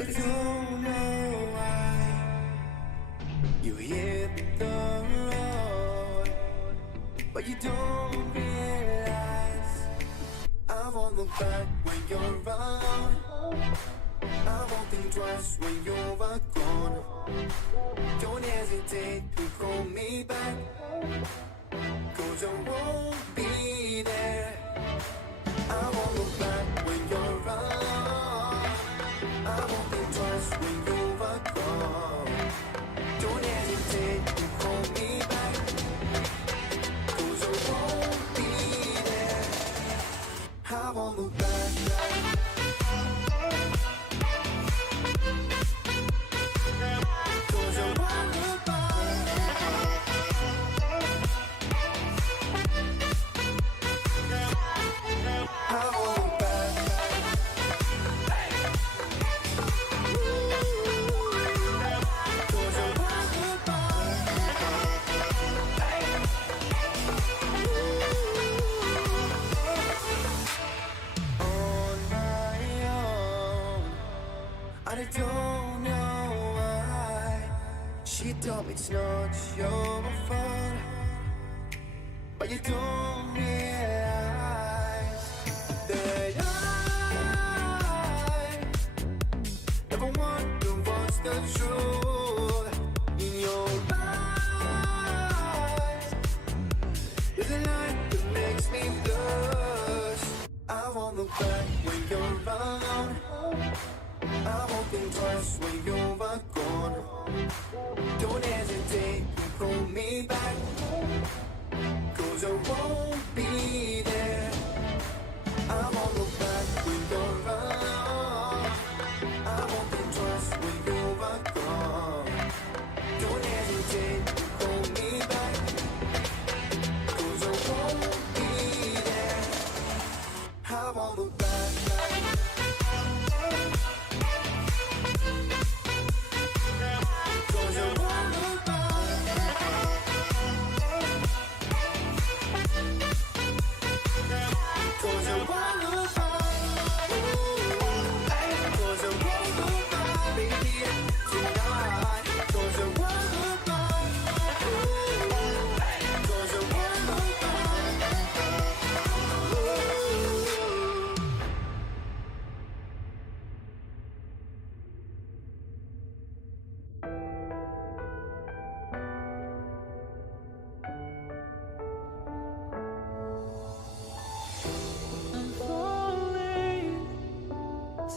I don't know why you hit the road, but you don't realize I won't look back when you're around. I won't think twice when you're gone. Don't hesitate to call me back, 'cause I won't be there. I won't look back when you're around. I won't think twice when you're gone. Don't hesitate to call me back, 'cause I won't be there. I won't look back. I don't know why she told me it's not your fault, but you don't realize that I never want to watch the truth in your eyes. There's a light that makes me blush. I won't look back when you're around. I won't think twice when you're gone. Don't hesitate to call me back, 'cause I won't be there. I won't look back when you're around. I won't think twice when you're gone. Don't hesitate to call me back, 'cause I won't be there. I won't look back.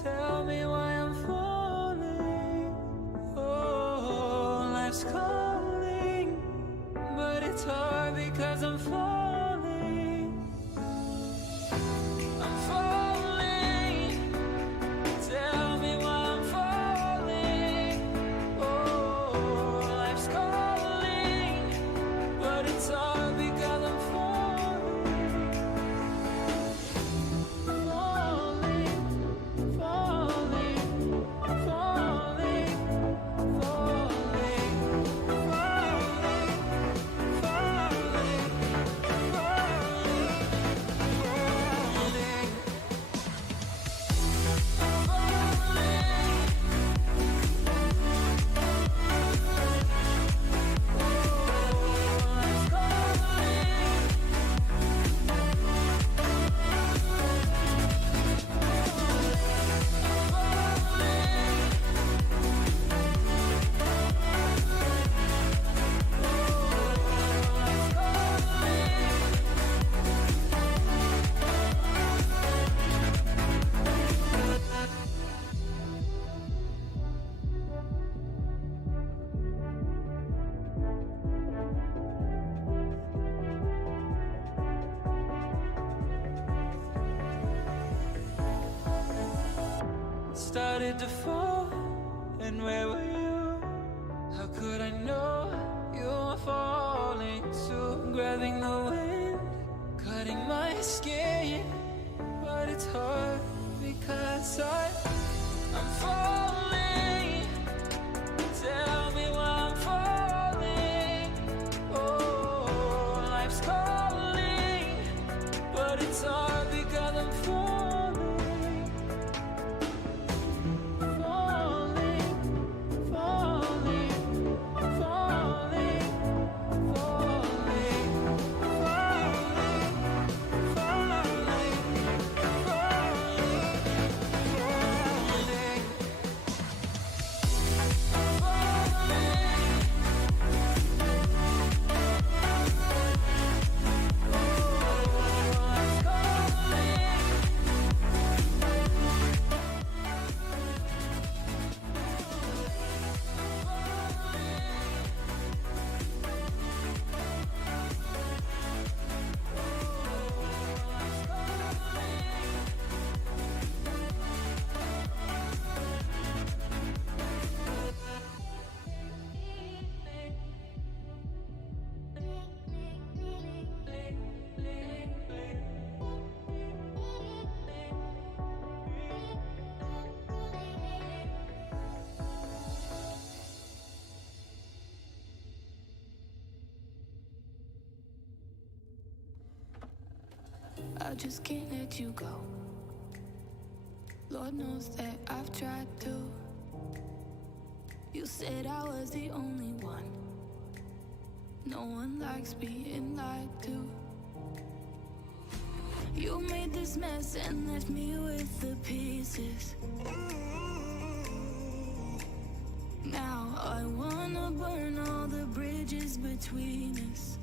Tell me why I'm falling. Oh, life's calling, but it's hard because I'm falling. I'm falling. Tell me why I'm falling. Oh, life's calling, but it's hard because I'm falling. Falling. Started to fall, and where were you? How could I know you were falling too? Grabbing the wind, cutting my skin, but it's hard because I'm falling. Tell me why I'm falling. Oh, life's calling, but it's hard because I'm falling. I just can't let you go. Lord knows that I've tried to. You said I was the only one. No one likes being lied to. You made this mess and left me with the pieces. Now I wanna burn all the bridges between us.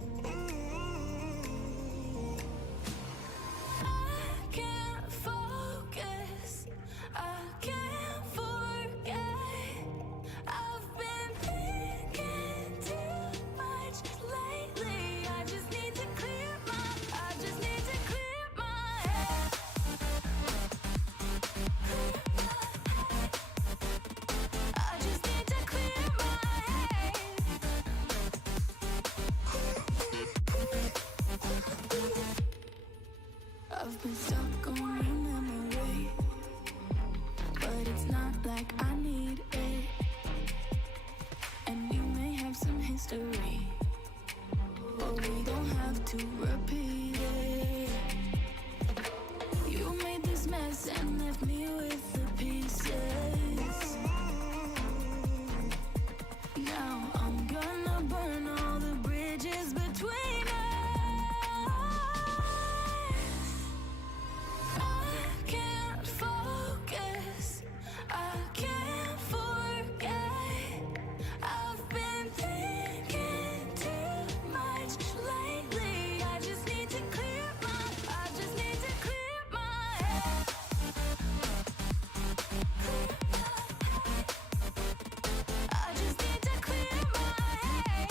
I can't focus, I can't forget. I've been thinking too much lately. I just need to clear my head. I just need to clear my head. I've been stuck on your memory, but it's not like I need it. And we may have some history, but we don't have to repeat it. You made this mess and left me with the pieces. Now I'm gonna burn all the bridges between us. I can't focus, I can't forget. I've been thinking too much lately. I just need to clear my head. I just need to clear my head. I just need to clear my head.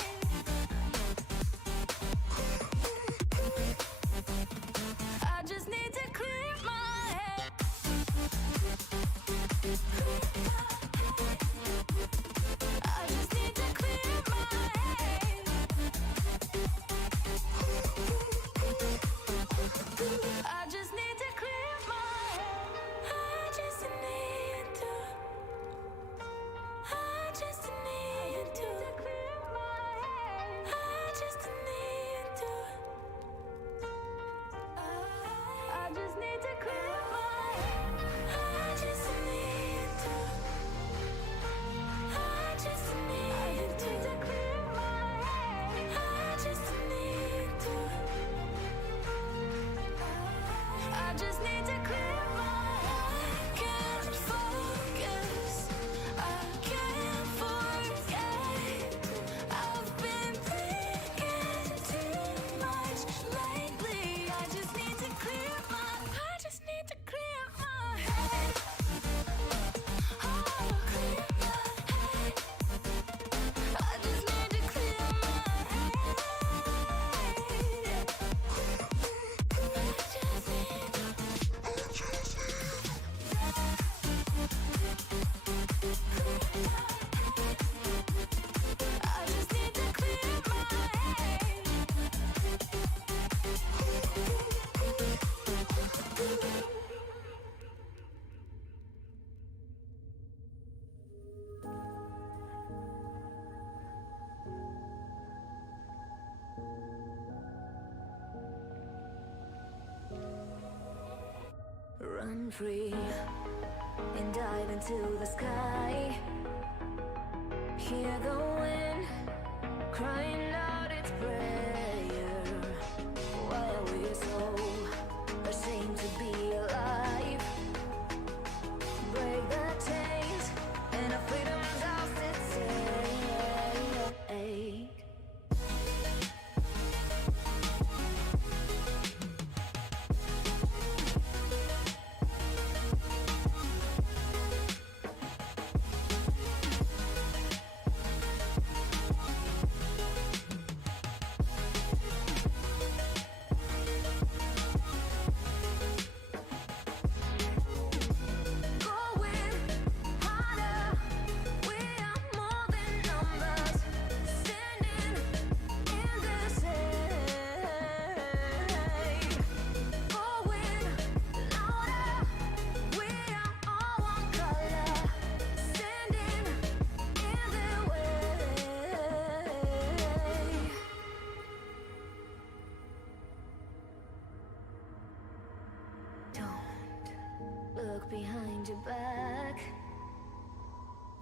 I just need to clear my head. I just need to clear my head. I just need to. I just need to clear my head. I just need to. I just need to clear my head. I just need to. I just need to clear my head. I just need to. I just need to clear my head. I can't focus, I can't forget. I've been thinking too much lately. I just need to clear my head. Oh, clear my head. I just need to clear my head. I just need to clear my head. Run free and dive into the sky. Hear the wind crying out its prayer. Why are we so ashamed to be alive? Break the chains and our freedom's ours to take.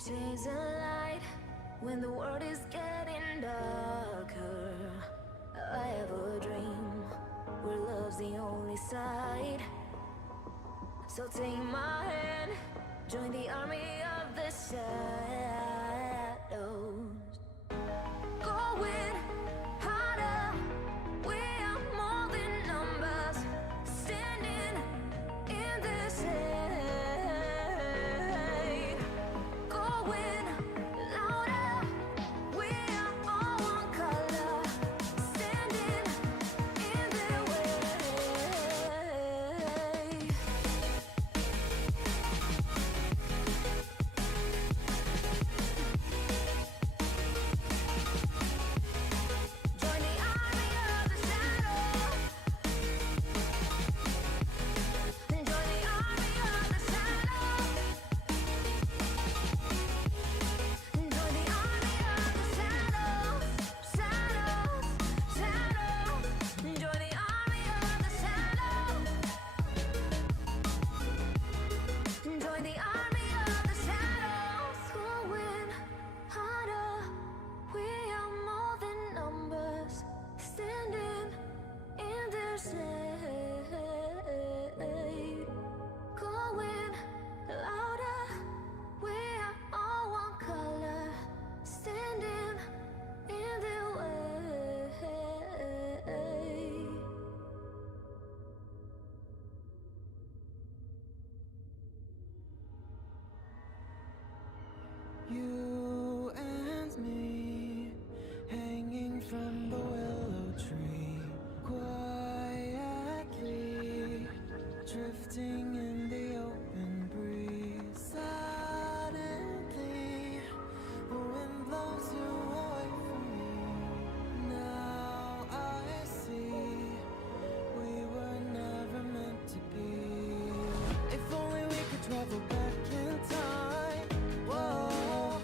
Chase a light when the world is getting darker. I have a dream where love's the only side. So take my hand, join the army of the shadows. Going harder, we are more than numbers, standing in the shade. Going louder, we are all one color, standing in their way. Join the army of the shadows. Join the army of the shadows. Join the army of the shadows. Shadows, shadows. Join the army of the shadows. Join the army of the shadows. Going harder, we are more than numbers, standing in their shade. Going louder, we are all one color, standing in their way. You and me, hanging from the willow tree, quietly drifting in the open breeze. Suddenly, the wind blows you away from me. Now I see we were never meant to be. If only we could travel back in time. Whoa,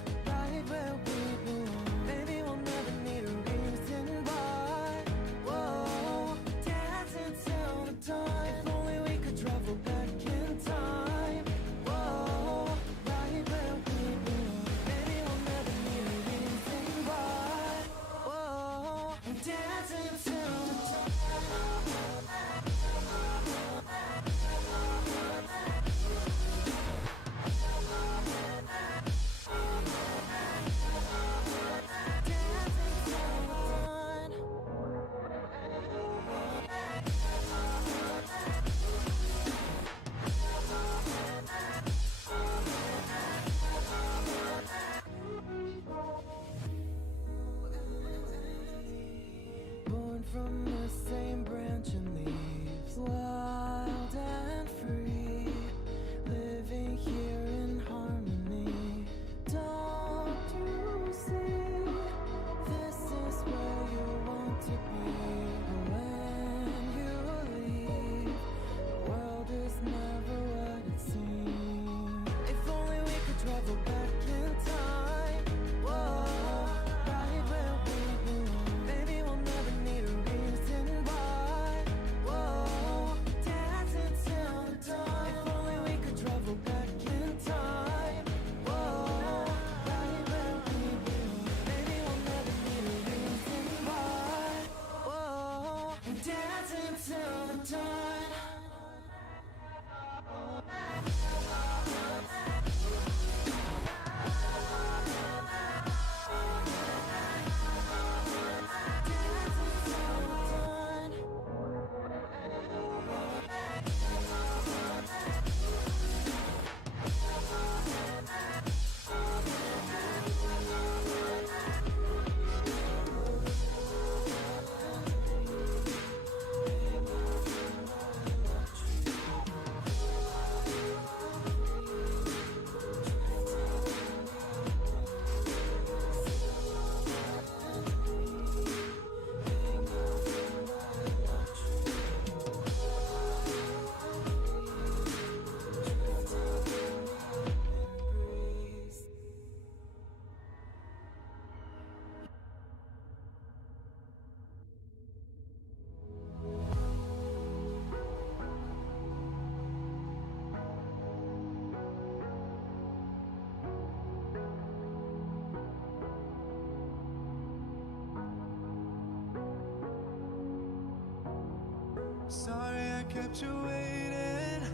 Sorry I kept you waiting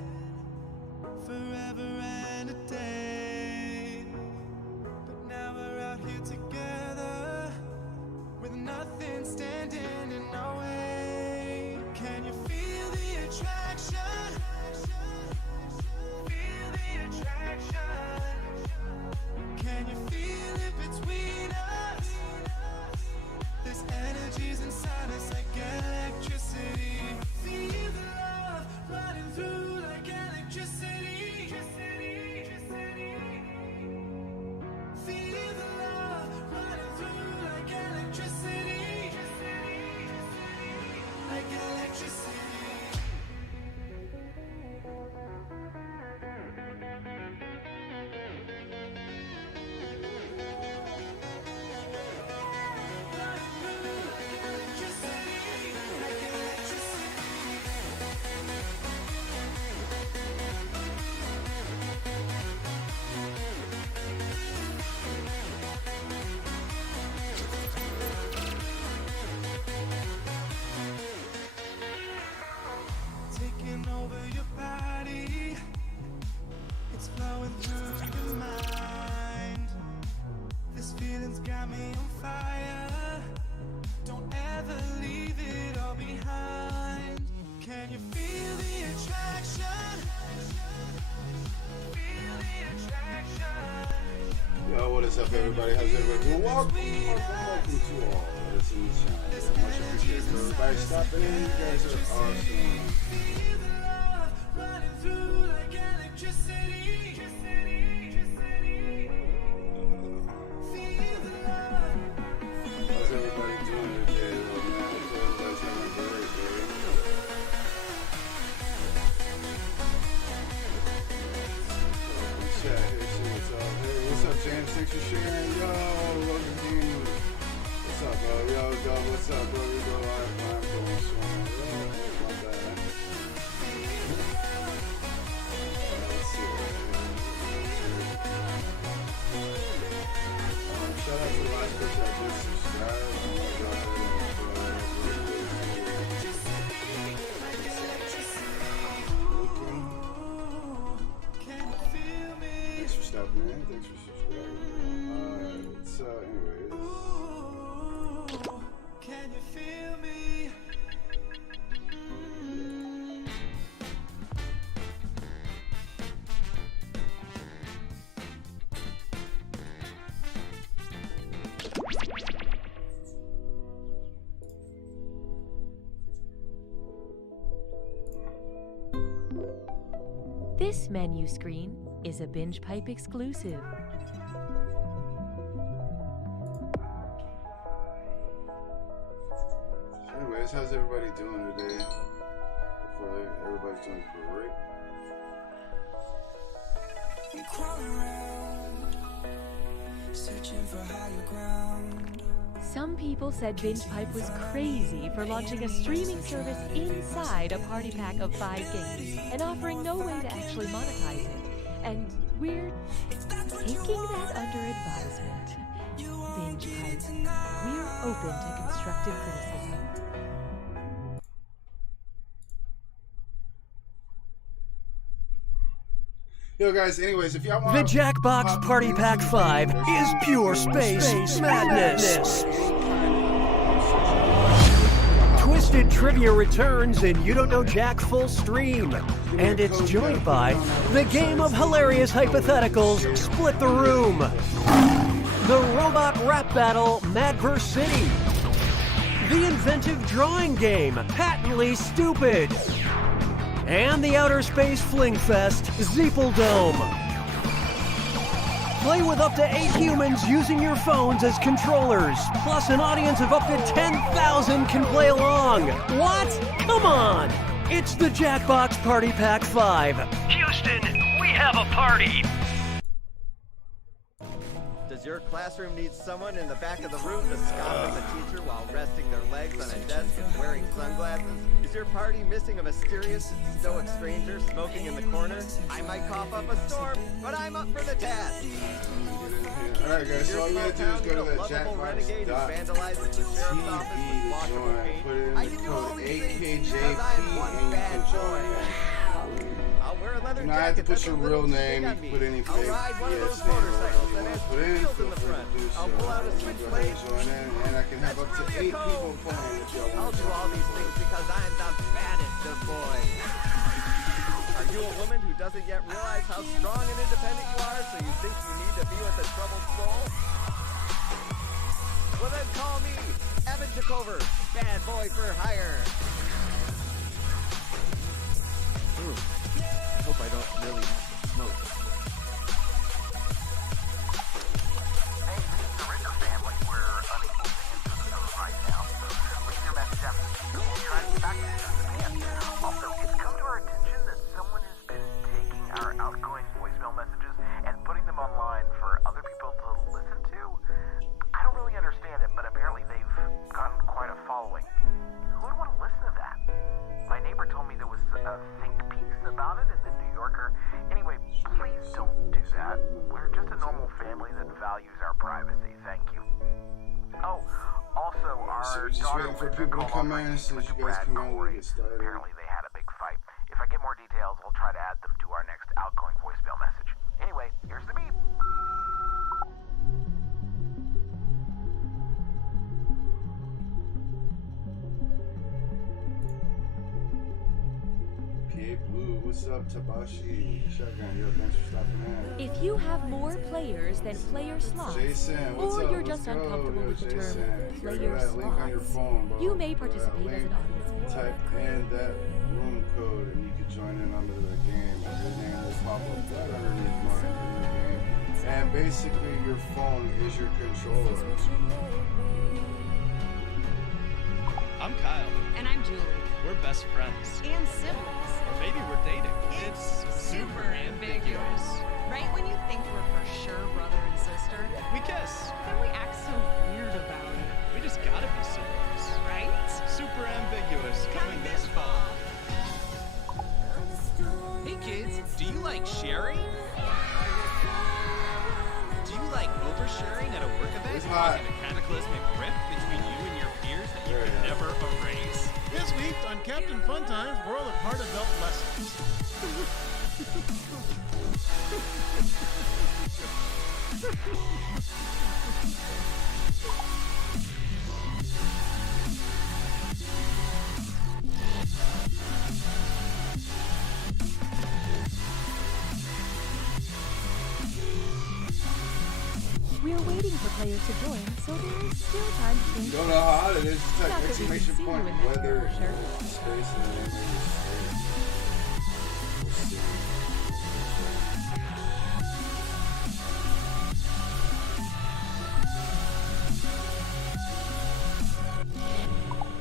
forever and a day. But now we're out here together with nothing standing in our way. Can you feel the attraction? Feel the attraction. Can you feel it between us? This energy's inside us like electricity. Feel the love running through like electricity. Feel the love running through like electricity. Like electricity. Taking over your body, it's flowing through your mind. This feeling's got me on fire. Don't ever leave it all behind. Can you feel the attraction? Feel the attraction. Yo, what is up, everybody? How's everybody doing? Welcome to all that's in the channel. Much appreciated for everybody stopping in. You guys are awesome. Feel the love running through like electricity. Feel the love. How's everybody doing today? Well, man, hopefully everybody's having a great day. Chat here, see what's up. Hey, what's up, James? Thanks for sharing. Yo, welcome to you. What's up, bro? Yo, what's up, bro? We go live, man. Going strong. Yo, my bad. Let's see. Shout out to the last person that did subscribe. I'm gonna go ahead Can you feel me? Thanks for stopping in. Thanks for subscribing. Alright, so anyways. Can you feel me? This menu screen is a Binge Pipe exclusive. Anyways, how's everybody doing today? Hopefully everybody's doing great. I'm crawling around, searching for higher ground. Some people said Binge Pipe was crazy for launching a streaming service inside a party pack of 5 games and offering no way to actually monetize it. And we're taking that under advisement. Binge Pipe, we're open to constructive criticism. Yo guys, anyways, if y'all want The Jackbox Party Pack 5 is pure space madness. Twisted Trivia returns and You Don't Know Jack full stream. And it's joined by the game of hilarious hypotheticals, Split the Room. The robot rap battle, Madverse City. The inventive drawing game, Patently Stupid. And the Outer Space Fling Fest, Zeepeldome. Play with up to 8 humans using your phones as controllers. Plus an audience of up to 10,000 can play along. What? Come on! It's the Jackbox Party Pack 5. Houston, we have a party! Does your classroom need someone in the back of the room to scoff at the teacher while resting their legs on a desk and wearing sunglasses? Is your party missing a mysterious, stoic stranger smoking in the corner? I might cough up a storm, but I'm up for the task. Alright guys, so all you gotta do is go to that Jackbox renegade who Jackbox.tv vandalizes the sheriff's office with to lots of join. cocaine. Put in I the can do all code these things AKJP because I am one and you bad can boy. join. I'll wear a leather You don't have to jacket put that's your a real little too name, big on you me. put any I'll fake ride one of those PS name, motorcycles that whatever has you put in, wheels in feel the free front. to do so. I'll pull out a Go ahead switchblade. and join in, and I can have That's up to really 8 a people code. playing if y'all I'll want do all these things because I'm the baddest of boys. Are you a woman who doesn't yet realize how strong and independent you are, so you think you need to be with a troubled soul? Well then call me Evan Takeover, bad boy for hire. Ooh, I hope I don't really have to smoke. Hey, this is the Ritter family. We're unable to answer the phone right now, so leave your message after the beep and we'll try to get back to you as soon as we can. Also, it's come to our attention that someone has been taking our outgoing voicemail messages and putting them online for other people to listen to. I don't really understand it, but apparently they've gotten quite a following. Who would want to listen to that? My neighbor told me there was a think piece about it in the New Yorker. Anyway, please don't do that. We're just a normal family that values our privacy. Thank you. Oh, also, our So we're just daughter waiting for Linda people to called come on in. As soon as you with guys Brad come in, we'll Corey. get started. Apparently they had a big fight. If I get more details, I'll try to add them to our next outgoing voicemail message. Anyway, here's the beep. PA Blue, what's up, Tabashi? Shotgun, yo, thanks for stopping in. If you have more players than player slots, Jason, what's or up? you're Let's just go. uncomfortable Yo, with the term Jason, go to player that link on your slots, phone, bro. you may Go to that participate as link, an audience. type in that room code and you can join in under the game. And your name will pop up right underneath mine in the game. And basically, your phone is your controller. I'm Kyle. And I'm Julie. We're best friends. And siblings. Or maybe we're dating. It's super ambiguous. Right when you think we're for sure brother and sister, We kiss. then we act so weird about it. We just gotta be siblings. Right? Super ambiguous. Coming this fall. Hey kids, do you like sharing? Do you like oversharing at a work event, It's hot. causing a cataclysmic rift between you and your peers that you There can you go. never erase? This week on Captain Fun Times World of Hard Adult Lessons. We're waiting for players to join, so there is still time to You change. don't know how hot it is. Just type Not that we can exclamation see you point in that weather shirt. space and then maybe space. We'll see.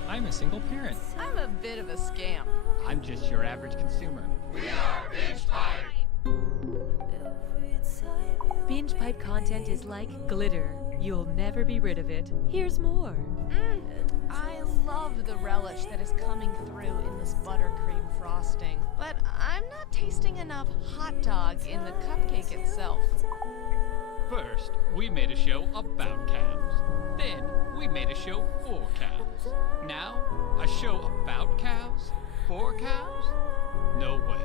I'm a single parent. I'm a bit of a scamp. I'm just your average consumer. Binge pipe content is like glitter. You'll never be rid of it. Here's more. I love the relish that is coming through in this buttercream frosting, but I'm not tasting enough hot dog in the cupcake itself. First, we made a show about cows. Then, we made a show for cows. Now, a show about cows? For cows? No way.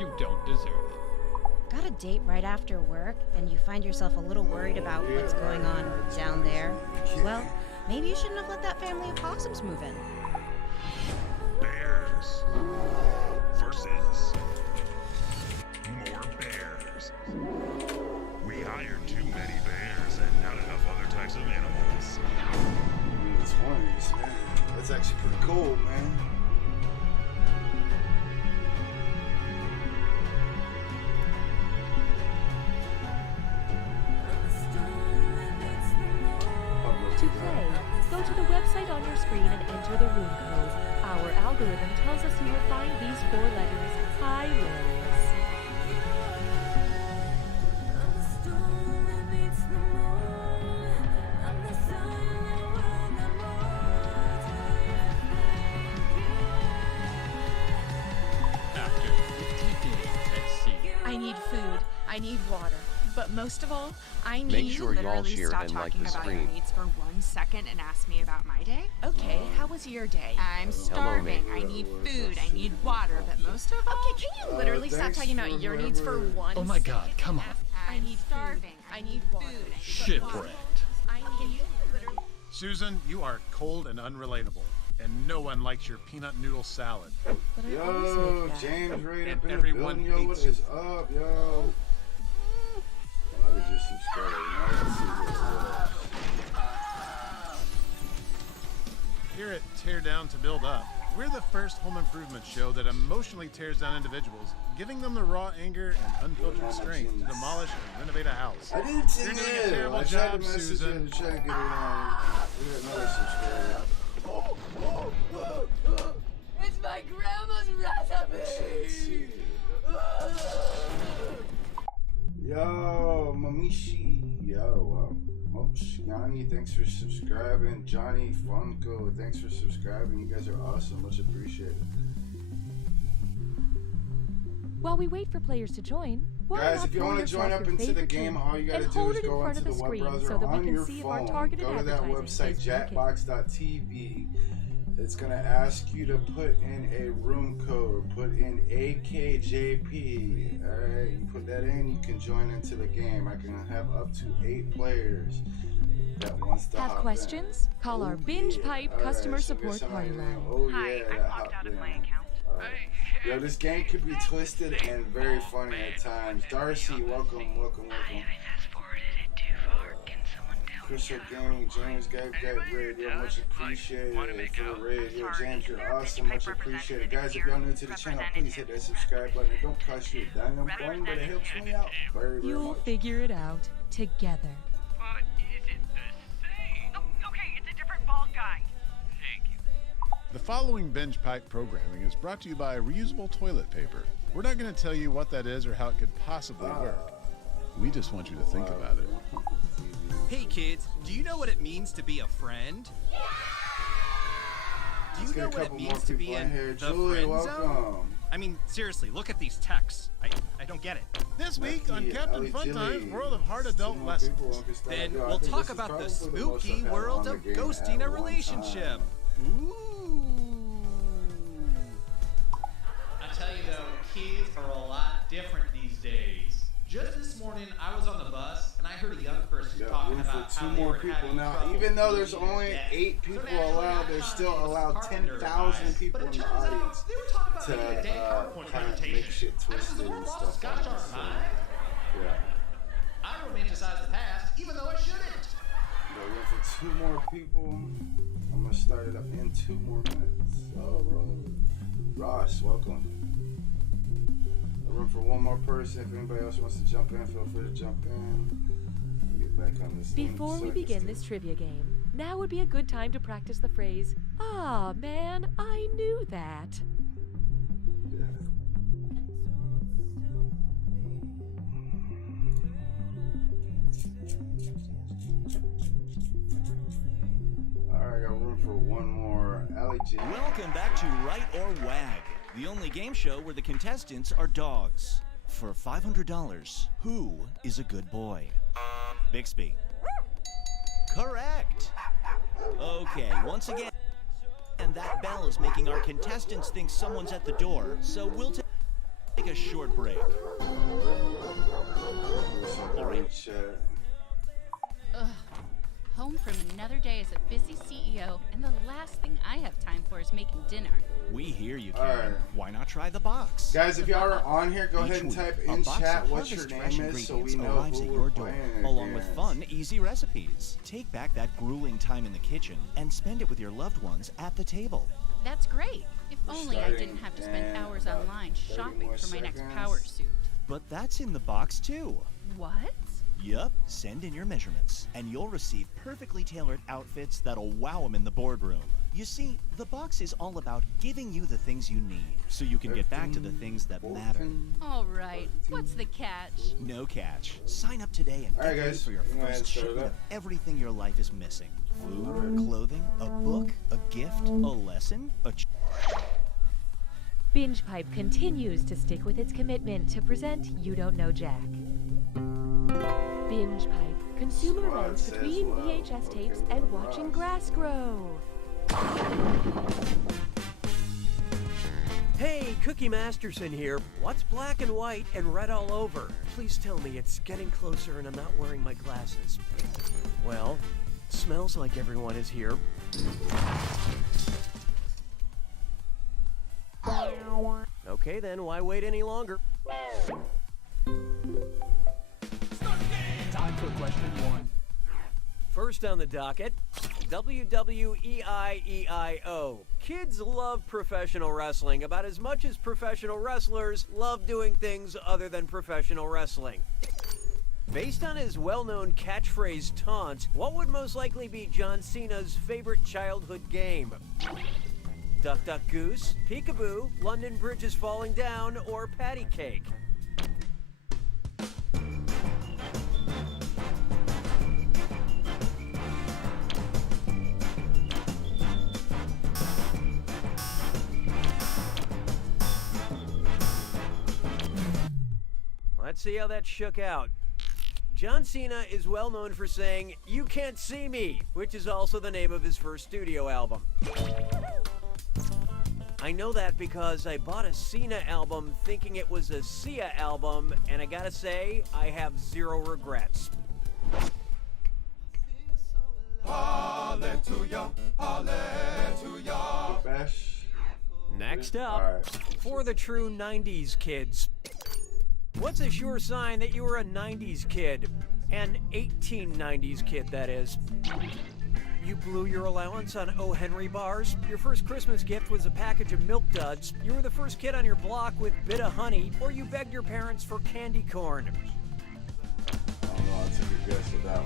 You don't deserve it. Got a date right after work, and you find yourself a little worried about what's going on down there? Well, maybe you shouldn't have let that family of possums move in. Bears versus more bears. We hired too many bears and not enough other types of animals. In the 20s, man. That's actually pretty cool, man. To play, go to the website on your screen and enter the room code. Our algorithm tells us you will find these 4 letters hilarious. After 50 days at sea, I need food. I need water. But most of all, I need Make you sure to y'all literally share stop and like talking the about your stream. needs for 1 second and ask me about my day. Okay, how was your day? I'm starving. I need food. I need water. But most of all... Okay, can you literally stop talking about your needs for 1 Oh my god, come on. I need starving. I need food. Shipwrecked. Susan, you are cold and unrelatable, and no one likes your peanut noodle salad. Yo, James Ray up in the everyone building. Yo, what hates is up, yo? I could just subscribe. Let's see what it was. Here at Tear Down to Build Up, we're the first home improvement show that emotionally tears down individuals, giving them the raw anger and unfiltered strength to demolish and renovate a house. I didn't see You're doing it. a terrible I tried to job, message Susan. him to try to get it on. We got another subscriber. It's my grandma's recipe! Yo, Mamishi. Yo, Yanni, thanks for subscribing. Johnny Funko, thanks for subscribing. You guys are awesome. Much appreciated. While we wait for players to join, why Guys, not if you throw want to yourself join up your into the favorite game, tweet all you gotta and do hold is it in go front into of the the web screen browser so that we on can your see if our phone. targeted Go to that advertising website, is working. jackbox.tv. It's gonna ask you to put in a room code. Put in AKJP. Alright, you put that in, you can join into the game. I can have up to 8 players that wants to Have hop questions? Call our Binge Pipe Alright, customer so get support somebody party in. line. Oh, yeah, that hopped in. Yo, this game could be twisted and very funny at times. Darcy, welcome. Crystal Gaming, James, Got Radio, much appreciated for the raid. Yo, James, you're awesome, much appreciated. Guys, if y'all new to the channel, please hit that subscribe button. It don't cost you a damn thing, but it helps me out very You'll much. figure it out together. But is it the same? Oh, okay, it's a different bald guy. Thank you. The following Binge Pipe programming is brought to you by reusable toilet paper. We're not going to tell you what that is or how it could possibly work. We just want you to think about it. Hey kids, do you know what it means to be a friend? Do you know what it means to be in the Julie, friend zone? welcome. I mean, seriously, look at these texts. I don't get it. This week on Captain Funtime's World of Hard Adult Lessons. Then we'll talk about the spooky world of ghosting a relationship. Ooh. I tell you though, kids are a lot different these days. Just this morning, I was on the bus and I heard a young person talking Room for about 2 how they more were people. having Now, trouble even though there's feeding only their debt. 8 people So naturally, allowed, I there's thought still it was allowed carpenter 10,000 advice, people but in it the turns out audience they were talking about to making a day PowerPoint kind of presentation. make shit I twisted mean, and the stuff Scotch like that. aren't So, mine. yeah. I romanticize the past, even though it shouldn't. Go room for 2 more people. I'm gonna start it up in 2 more minutes. So, Ross, welcome. Room for 1 more person. If anybody else wants to jump in, feel free to jump in. We'll get back on this. Before we begin this trivia game, now would be a good time to practice the phrase, "Ah, man, I knew that." Alright, I got room for 1 more. Allie J. Welcome back to Right or Wag, the only game show where the contestants are dogs. For $500, who is a good boy? Bixby. Correct. Okay, once again, and that bell is making our contestants think someone's at the door, so we'll take a short break. All right. Ugh. Home from another day as a busy CEO, and the last thing I have time for is making dinner. We hear you, All Karen. right. Why not try the box? Guys, if y'all are on here, go Each ahead and week, type a in box chat of what your Harvest Fresh name is so we ingredients know arrives who at we're your door, playing along with against. fun, easy recipes. Take back that grueling time in the kitchen and spend it with your loved ones at the table. That's great. If only I starting didn't have to spend in hours about online 30 shopping more for my next seconds. power suit. But that's in the box too. What? Yup, send in your measurements, and you'll receive perfectly tailored outfits that'll wow them in the boardroom. You see, the box is all about giving you the things you need, so you can get back to the things that matter. All right. What's the catch? No catch. Sign up today and All get right, ready guys, for your I'm gonna first start it shipment up. of everything your life is missing. Food, clothing, a book, a gift, a lesson, a Binge Pipe continues to stick with its commitment to present You Don't Know Jack. Binge pipe. Consume a revenge between VHS tapes and watching grass grow. Hey, Cookie Masterson here. What's black and white and red all over? Please tell me it's getting closer and I'm not wearing my glasses. Well, smells like everyone is here. Okay then, why wait any longer? Time for question 1. First on the docket, WWEIEIO. Kids love professional wrestling about as much as professional wrestlers love doing things other than professional wrestling. Based on his well-known catchphrase taunt, what would most likely be John Cena's favorite childhood game? Duck Duck Goose, Peekaboo, London Bridge is Falling Down, or Patty Cake? Let's see how that shook out. John Cena is well known for saying, "You can't see me," which is also the name of his first studio album. I know that because I bought a Cena album thinking it was a Sia album, and I gotta say, I have zero regrets. Hallelujah, hallelujah. Next up, for the true 90s kids. What's a sure sign that you were a 90s kid? An 1890s kid, that is. You blew your allowance on O. Henry bars. Your first Christmas gift was a package of Milk Duds. You were the first kid on your block with Bit of Honey, or you begged your parents for candy corn. I don't know, I'll take a guess with that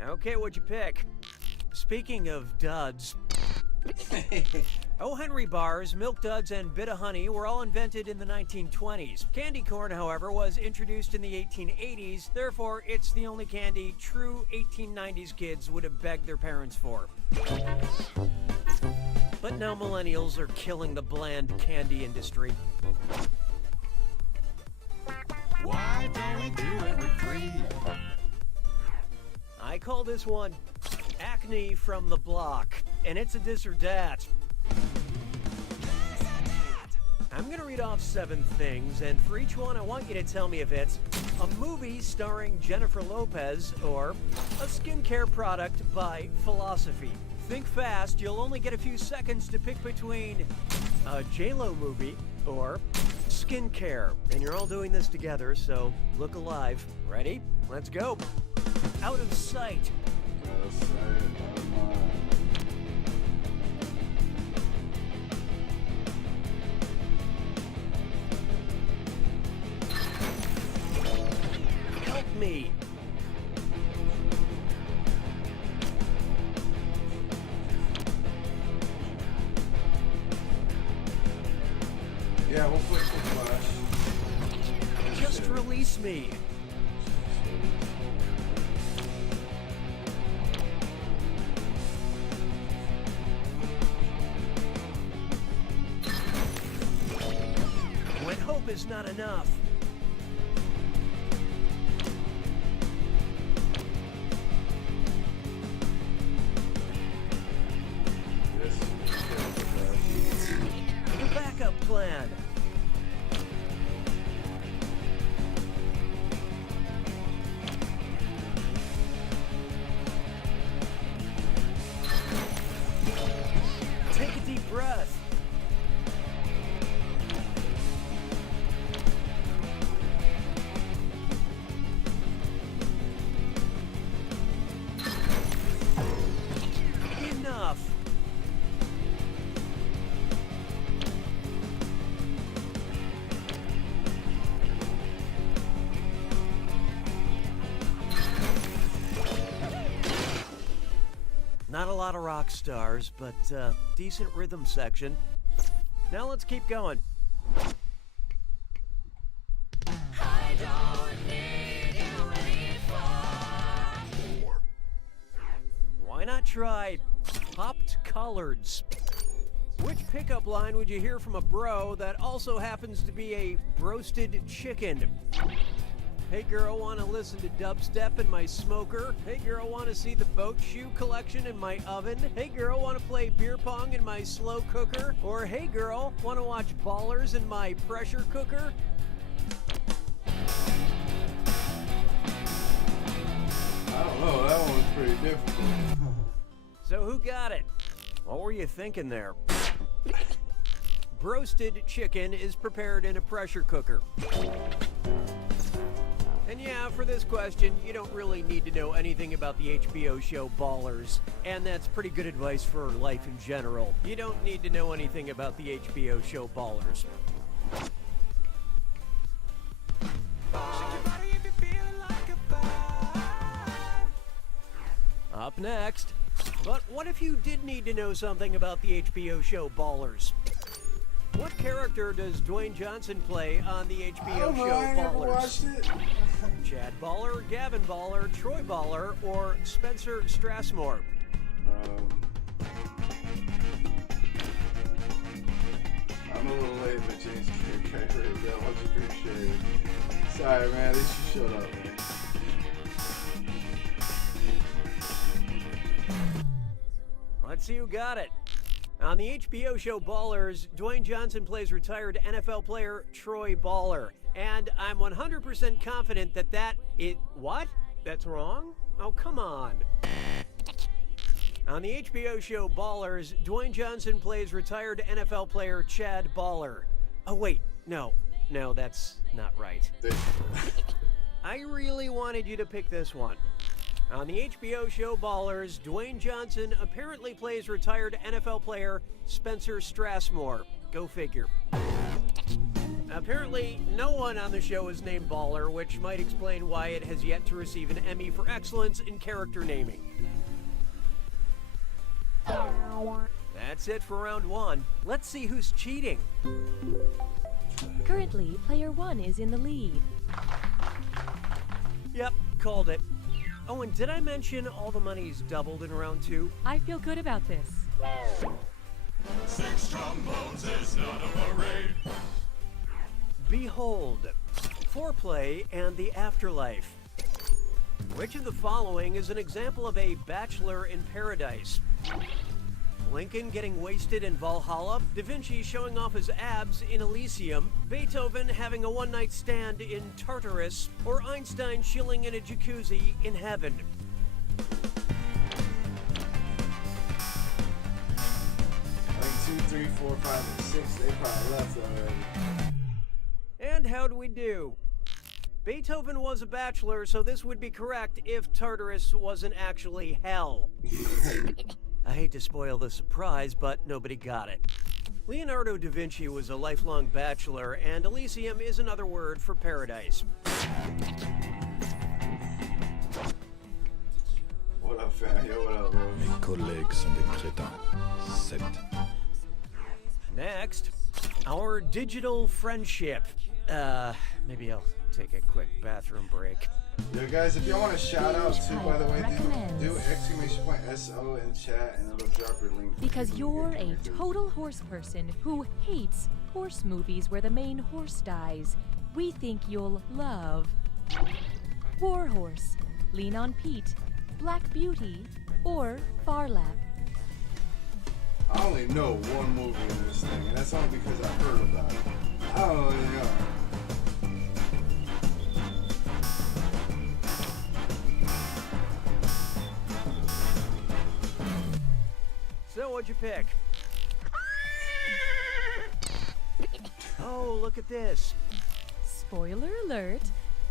one. Okay, what'd you pick? Speaking of duds, O. Henry bars, Milk Duds, and Bit of Honey were all invented in the 1920s. Candy corn, however, was introduced in the 1880s, therefore it's the only candy true 1890s kids would have begged their parents for. But now millennials are killing the bland candy industry. Why don't we do it with free? I call this one Acne from the Block, and it's a this or dat. I'm gonna read off 7 things, and for each one I want you to tell me if it's a movie starring Jennifer Lopez or a skincare product by Philosophy. Think fast, you'll only get a few seconds to pick between a J-Lo movie or skincare. And you're all doing this together, so look alive. Ready? Let's go. Out of sight. Out of sight, out of mind. Help me. Yeah, we'll put some flash. Just release me. When hope is not enough. The backup plan. Take a deep breath. Enough. Not a lot of rock stars, but decent rhythm section. Now let's keep going. I don't need you anymore. Why not try popped collards? Which pickup line would you hear from a bro that also happens to be a roasted chicken? Hey girl, wanna listen to dubstep in my smoker? Hey girl, wanna see the boat shoe collection in my oven? Hey girl, wanna play beer pong in my slow cooker? Or hey girl, wanna watch Ballers in my pressure cooker? I don't know, that one was pretty difficult. So who got it? What were you thinking there? Roasted chicken is prepared in a pressure cooker. And yeah, for this question, you don't really need to know anything about the HBO show Ballers. And that's pretty good advice for life in general. You don't need to know anything about the HBO show Ballers. Up next. But what if you did need to know something about the HBO show Ballers? What character does Dwayne Johnson play on the HBO show Ballers? Chad Baller, Gavin Baller, Troy Baller, or Spencer Strassmore? I'm a little late, but James Carey, yo, much appreciated. Sorry, man, at least you showed up, man. Let's see who got it. On the HBO show Ballers, Dwayne Johnson plays retired NFL player Troy Baller. And I'm 100% confident that what? That's wrong? Oh, come on. On the HBO show Ballers, Dwayne Johnson plays retired NFL player Chad Baller. Oh, wait. No, that's not right. I really wanted you to pick this one. On the HBO show Ballers, Dwayne Johnson apparently plays retired NFL player Spencer Strassmore. Go figure. Apparently, no one on the show is named Baller, which might explain why it has yet to receive an Emmy for excellence in character naming. That's it for round one. Let's see who's cheating. Currently, player 1 is in the lead. Yep, called it. Oh, and did I mention all the money's doubled in round 2? I feel good about this. 6 trombones is not a parade. Behold, foreplay and the afterlife. Which of the following is an example of a bachelor in paradise? Lincoln getting wasted in Valhalla, Da Vinci showing off his abs in Elysium, Beethoven having a one-night stand in Tartarus, or Einstein chilling in a jacuzzi in heaven. I think 2, 3, 4, 5, and 6, they probably left already. And how'd we do? Beethoven was a bachelor, so this would be correct if Tartarus wasn't actually hell. I hate to spoil the surprise, but nobody got it. Leonardo da Vinci was a lifelong bachelor, and Elysium is another word for paradise. What up, fam? Yo, what up, bro? Mes collègues sont des crétins. 7. Next, our digital friendship. Maybe I'll take a quick bathroom break. Yo, guys, if y'all want a shout out too, by the way, do !SO in chat and it'll drop your link. Because you're a total horse person who hates horse movies where the main horse dies, we think you'll love War Horse, Lean on Pete, Black Beauty, or Farlap. I only know one movie in this thing, and that's only because I heard about it. I don't know anything else. So what'd you pick? Oh, look at this. Spoiler alert,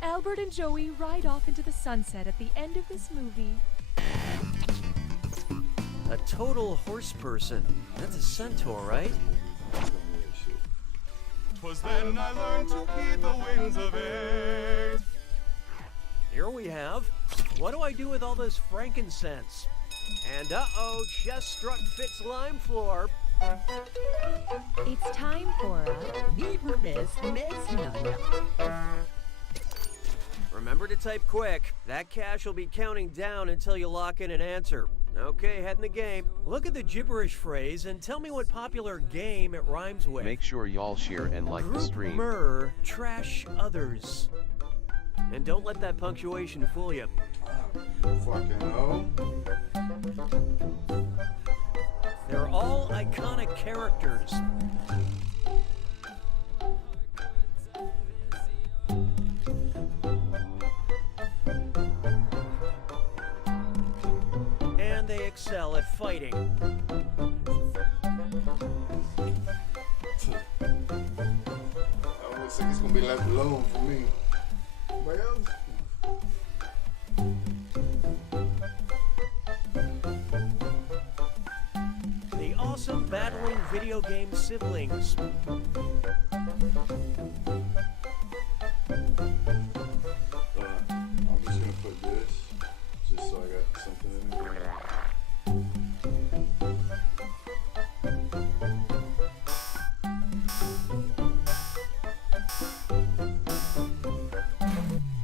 Albert and Joey ride off into the sunset at the end of this movie. A total horse person. That's a centaur, right? 'Twas then I learned to heed the winds of age. Here we have. What do I do with all this frankincense? And uh-oh, chest strut fits lime floor. It's time for Remember to type quick. That cash will be counting down until you lock in an answer. Okay, head in the game. Look at the gibberish phrase and tell me what popular game it rhymes with. Make sure y'all share and like the stream. Group trash others. And don't let that punctuation fool you. Fucking hell. They're all iconic characters. And they excel at fighting. Looks like it's gonna be left alone for me. Anybody else? The awesome battling video game siblings. I'm just gonna put this, just so I got something in there.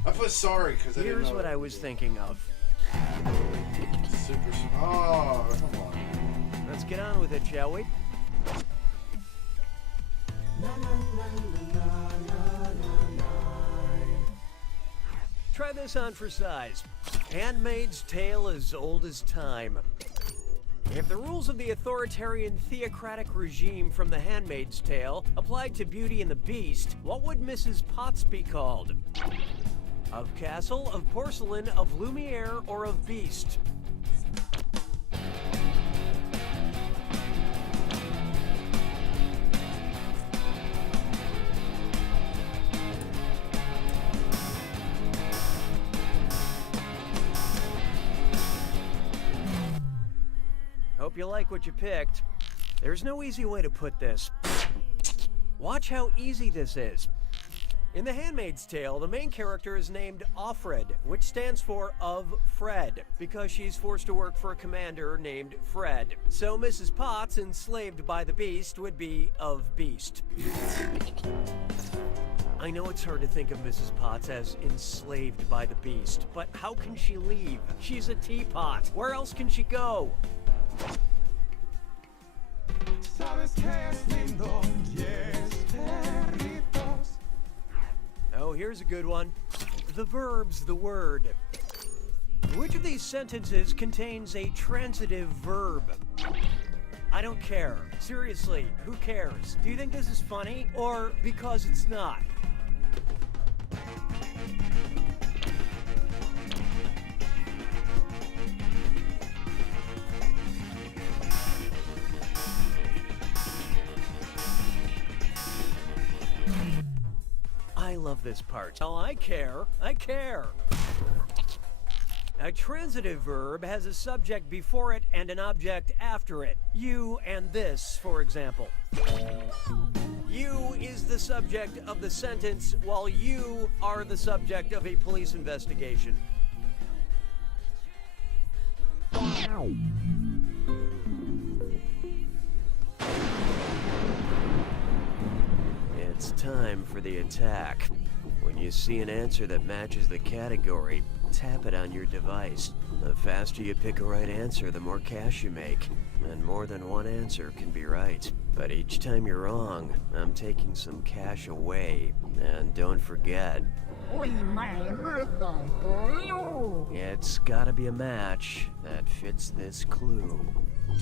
I feel sorry because I didn't know. Here's what I was thinking of. Oh, come on. Let's get on with it, shall we? Try this on for size. Handmaid's Tale as old as time. If the rules of the authoritarian theocratic regime from The Handmaid's Tale applied to Beauty and the Beast, what would Mrs. Potts be called? Of Castle, of Porcelain, of Lumiere, or of Beast? Hope you like what you picked. There's no easy way to put this. Watch how easy this is. In The Handmaid's Tale, the main character is named Offred, which stands for of Fred, because she's forced to work for a commander named Fred. So Mrs. Potts, enslaved by the Beast, would be of Beast. I know it's hard to think of Mrs. Potts as enslaved by the Beast, but how can she leave? She's a teapot. Where else can she go? Oh, here's a good one. The verb's the word. Which of these sentences contains a transitive verb? I don't care. Seriously, who cares? Do you think this is funny? Or because it's not? I love this part. Oh, I care. I care. A transitive verb has a subject before it and an object after it. You and this, for example. You is the subject of the sentence, while you are the subject of a police investigation. It's time for the attack. When you see an answer that matches the category, tap it on your device. The faster you pick a right answer, the more cash you make. And more than one answer can be right. But each time you're wrong, I'm taking some cash away. And don't forget, it's gotta be a match that fits this clue.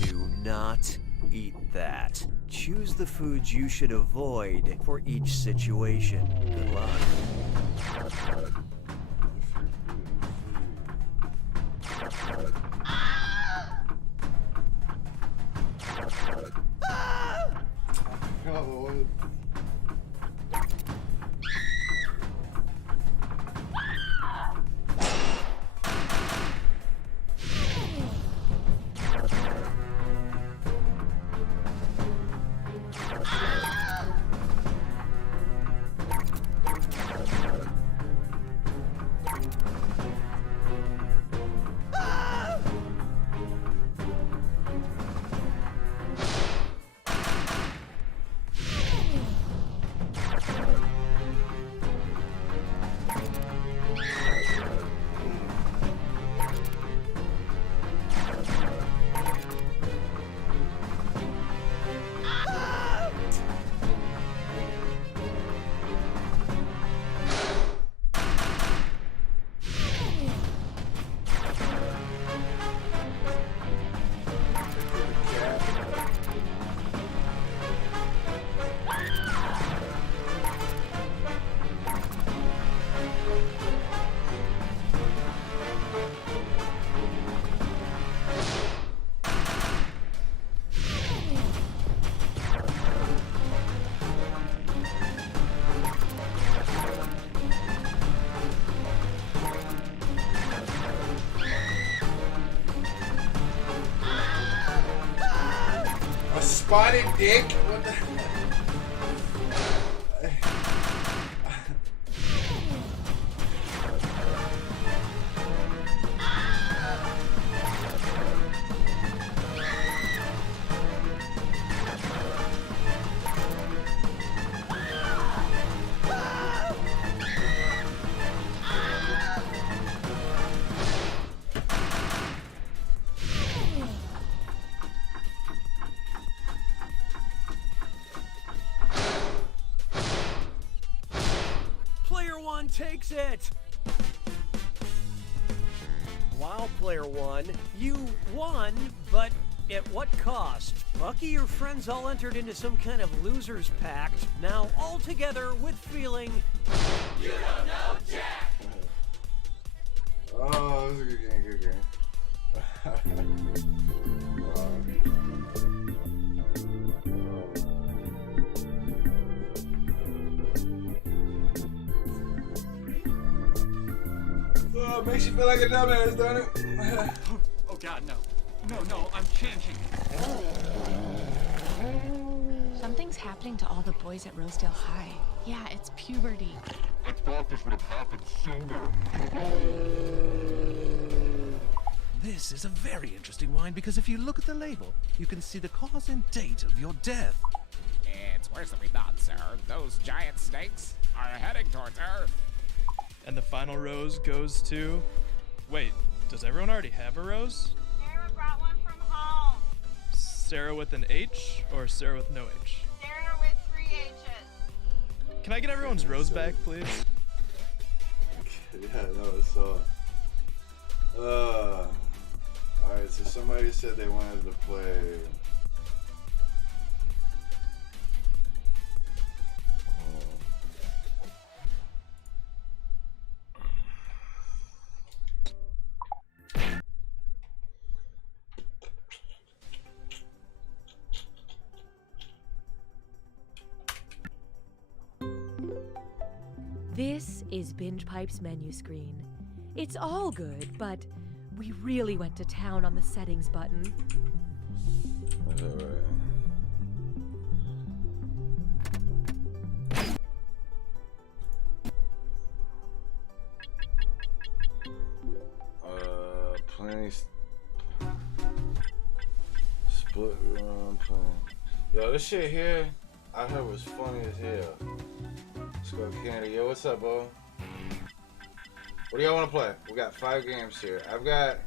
Do not eat that. Choose the foods you should avoid for each situation. Good luck. spotted dick? What the? Player one takes it! Wow, player one, you won, but at what cost? Lucky your friends all entered into some kind of loser's pact, now all together with feeling... You don't know Jack! Oh, this is a good game, good game. Oh, it makes you feel like a dumbass, don't it? Oh God, no. No, I'm changing. Something's happening to all the boys at Rosedale High. Yeah, it's puberty. I thought this would have happened sooner. This is a very interesting wine because if you look at the label, you can see the cause and date of your death. It's worse than we thought, sir. Those giant snakes are heading towards Earth. And the final rose goes to... Wait, does everyone already have a rose? Sarah brought one from home. Sarah with an H or Sarah with no H? Sarah with 3 H's. Can I get everyone's rose back, please? Yeah, no, so... Alright, so somebody said they wanted to play... This is Binge Pipe's menu screen. It's all good, but we really went to town on the settings button. That's alright. Plenty split room playing. Yo, this shit here, I heard was funny as hell. Let's go Canada. Yo, what's up, bro? What do y'all want to play? We got 5 games here. I've got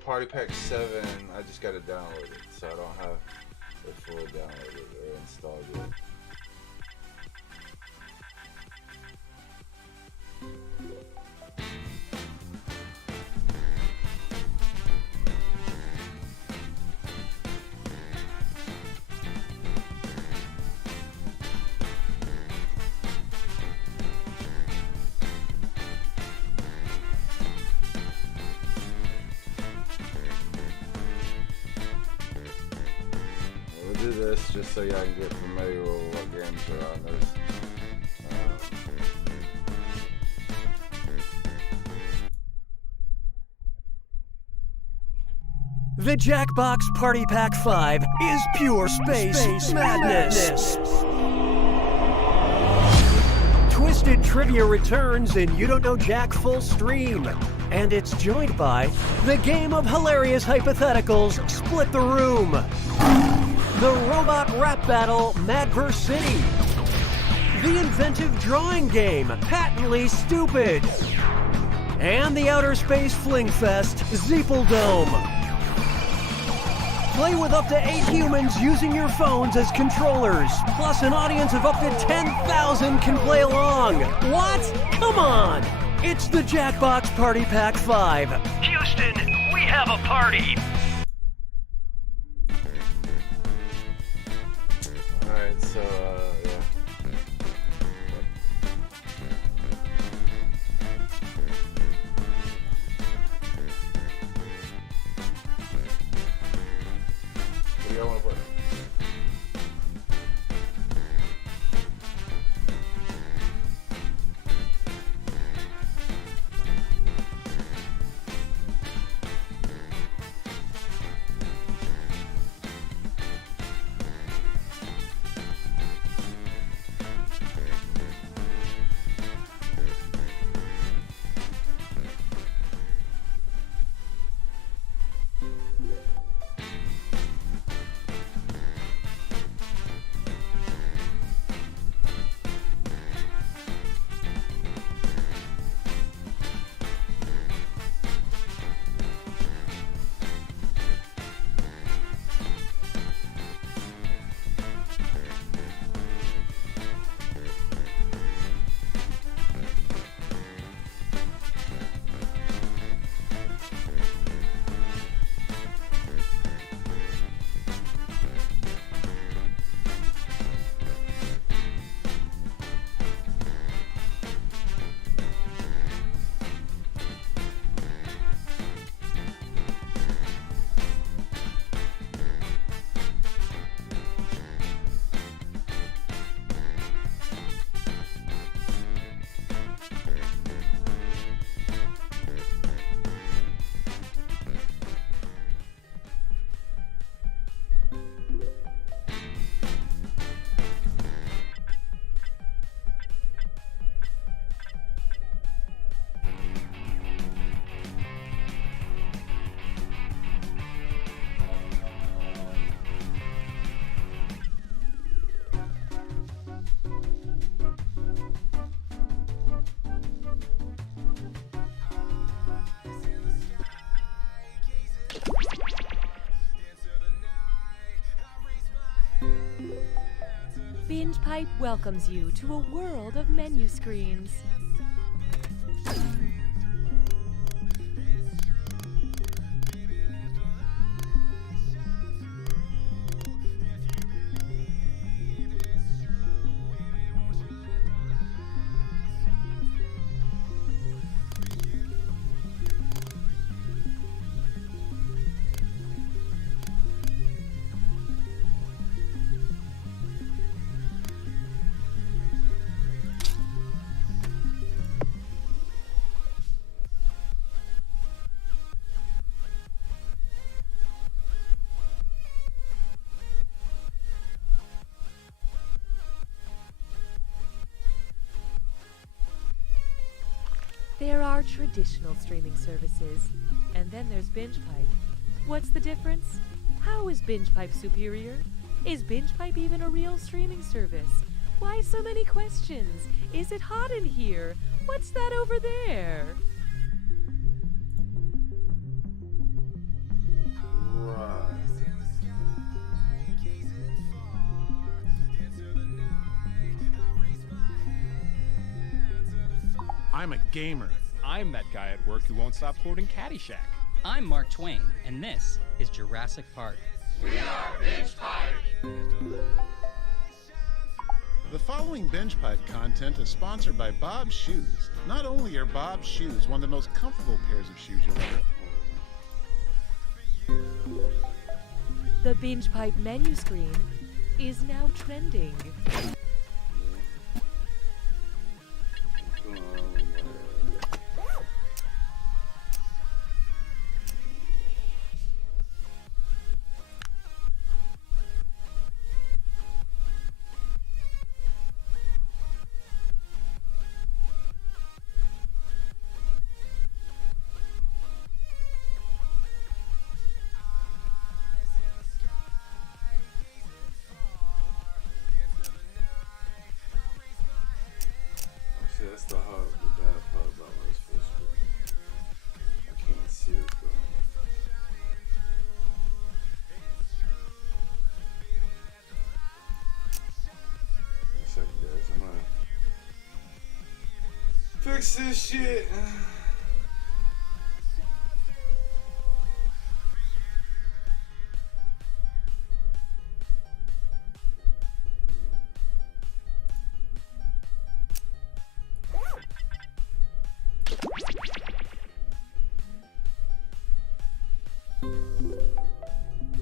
Party Pack 7. I just got to download it, so I don't have it fully downloaded or installed yet. Do this just so y'all can get familiar with what games are on this. The Jackbox Party Pack 5 is pure space madness. Twisted Trivia returns in You Don't Know Jack full stream. And it's joined by the game of hilarious hypotheticals, Split the Room. The robot rap battle, Madverse City. The inventive drawing game, Patently Stupid. And the outer space fling fest, Zeepeldome. Play with up to 8 humans using your phones as controllers. Plus an audience of up to 10,000 can play along. What? Come on! It's the Jackbox Party Pack 5. Houston, we have a party! Alright, so, yeah. What do y'all want to play? Binge Pipe welcomes you to a world of menu screens. There are traditional streaming services, and then there's Binge Pipe. What's the difference? How is Binge Pipe superior? Is Binge Pipe even a real streaming service? Why so many questions? Is it hot in here? What's that over there? I'm a gamer. I'm that guy at work who won't stop quoting Caddyshack. I'm Mark Twain, and this is Jurassic Park. We are Binge Pipe! The following Binge Pipe content is sponsored by Bob's Shoes. Not only are Bob's Shoes one of the most comfortable pairs of shoes you'll wear. The Binge Pipe menu screen is now trending. That's the bad part about when it's full screen. I can't see it though. One second, guys. I'm gonna fix this shit.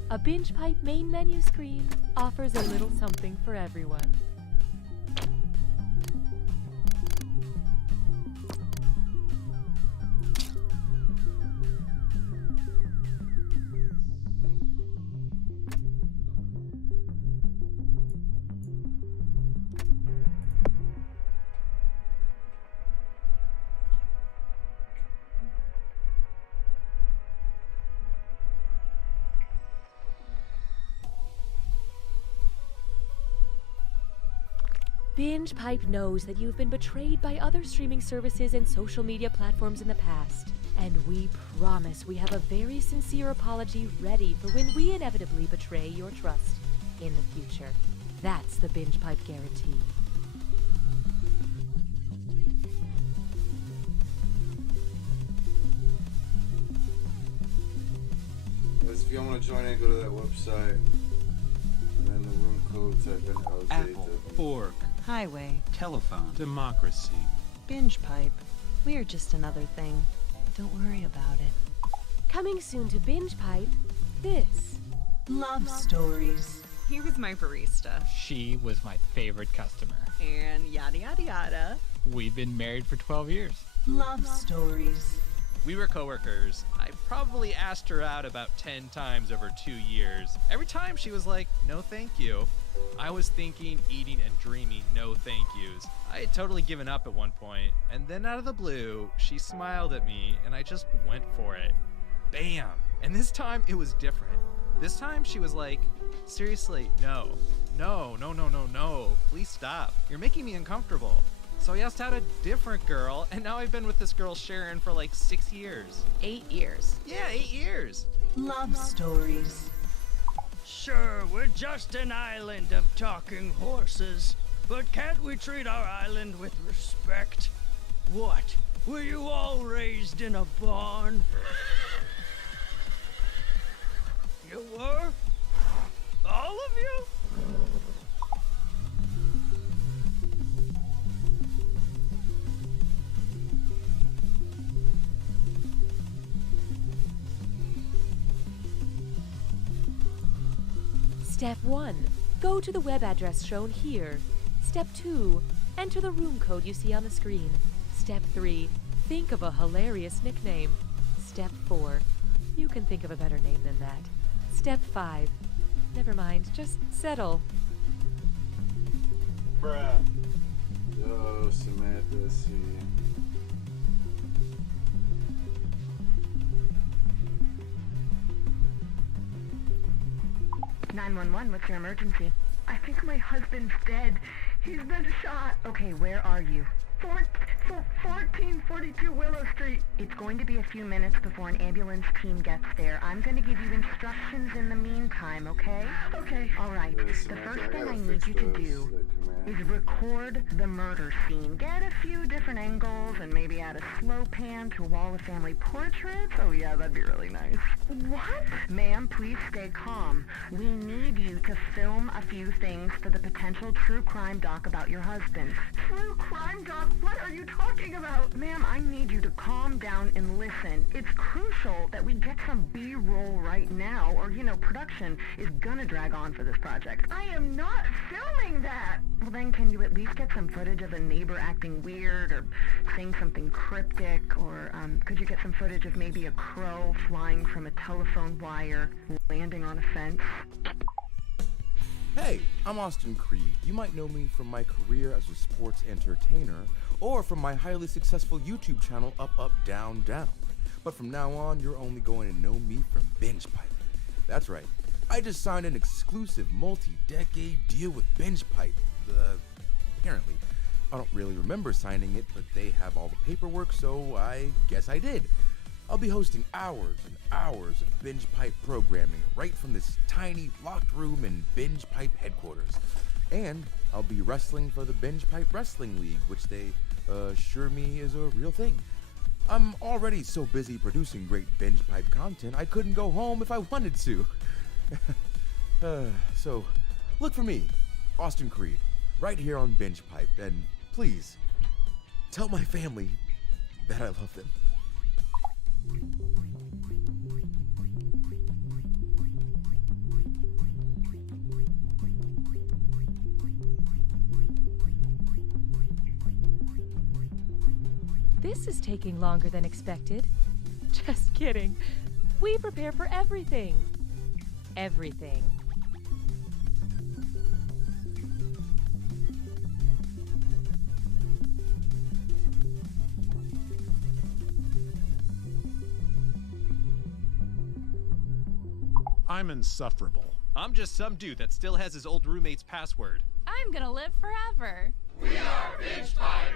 A Binge Pipe main menu screen offers a little something for everyone. Binge Pipe knows that you've been betrayed by other streaming services and social media platforms in the past. And we promise we have a very sincere apology ready for when we inevitably betray your trust in the future. That's the Binge Pipe guarantee. Guys, if you want to join in, go to that website. And then the room code, type in LJ. Apple, fork, highway, telephone, democracy, Binge Pipe. We're just another thing. Don't worry about it. Coming soon to Binge Pipe, this. Love stories. He was my barista. She was my favorite customer. And yada yada yada. We've been married for 12 years. Love stories. We were coworkers. I probably asked her out about 10 times over 2 years. Every time she was like, no thank you. I was thinking, eating, and dreaming no thank yous. I had totally given up at one point, and then out of the blue, she smiled at me, and I just went for it. Bam! And this time, it was different. This time, she was like, seriously, no. No, no, no, no, no. Please stop. You're making me uncomfortable. So I asked out a different girl, and now I've been with this girl Sharon for like 6 years. 8 years. Yeah, 8 years. Love stories. Sure, we're just an island of talking horses, but can't we treat our island with respect? What? Were you all raised in a barn? You were? All of you? Step 1. Go to the web address shown here. Step 2. Enter the room code you see on the screen. Step 3. Think of a hilarious nickname. Step 4. You can think of a better name than that. Step 5. Never mind, just settle. Bruh. Yo, Samantha, see. 911, what's your emergency? I think my husband's dead. He's been shot. Okay, where are you? 1442 Willow Street. It's going to be a few minutes before an ambulance team gets there. I'm going to give you instructions in the meantime, okay? Okay. All right. The first thing I need you to do is record the murder scene. Get a few different angles and maybe add a slow pan to a wall of family portraits. Oh yeah, that'd be really nice. What? Ma'am, please stay calm. We need you to film a few things for the potential true crime doc about your husband. True crime doc? What are you talking about? Ma'am, I need you to calm down and listen. It's crucial that we get some B-roll right now, or, production is gonna drag on for this project. I am not filming that! Well then, can you at least get some footage of a neighbor acting weird, or saying something cryptic, or, could you get some footage of maybe a crow flying from a telephone wire, landing on a fence? Hey, I'm Austin Creed. You might know me from my career as a sports entertainer, or from my highly successful YouTube channel, Up, Up, Down, Down. But from now on, you're only going to know me from Binge Pipe. That's right. I just signed an exclusive multi-decade deal with Binge Pipe. Apparently. I don't really remember signing it, but they have all the paperwork, so I guess I did. I'll be hosting hours and hours of Binge Pipe programming right from this tiny locked room in Binge Pipe headquarters. And I'll be wrestling for the Binge Pipe Wrestling League, which they assure me is a real thing. I'm already so busy producing great Binge Pipe content, I couldn't go home if I wanted to. So, look for me, Austin Creed, right here on Binge Pipe, and please, tell my family that I love them. This is taking longer than expected. Just kidding. We prepare for everything. Everything. I'm insufferable. I'm just some dude that still has his old roommate's password. I'm gonna live forever. We are Binge Pipe!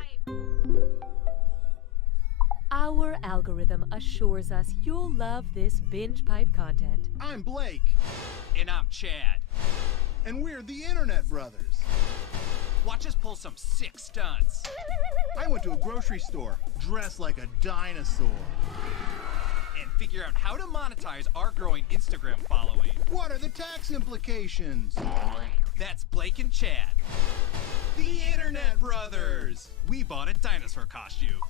Our algorithm assures us you'll love this Binge Pipe content. I'm Blake. And I'm Chad. And we're the Internet Brothers. Watch us pull some sick stunts. I went to a grocery store, dressed like a dinosaur. And figure out how to monetize our growing Instagram following. What are the tax implications? That's Blake and Chad. The Internet Brothers! We bought a dinosaur costume.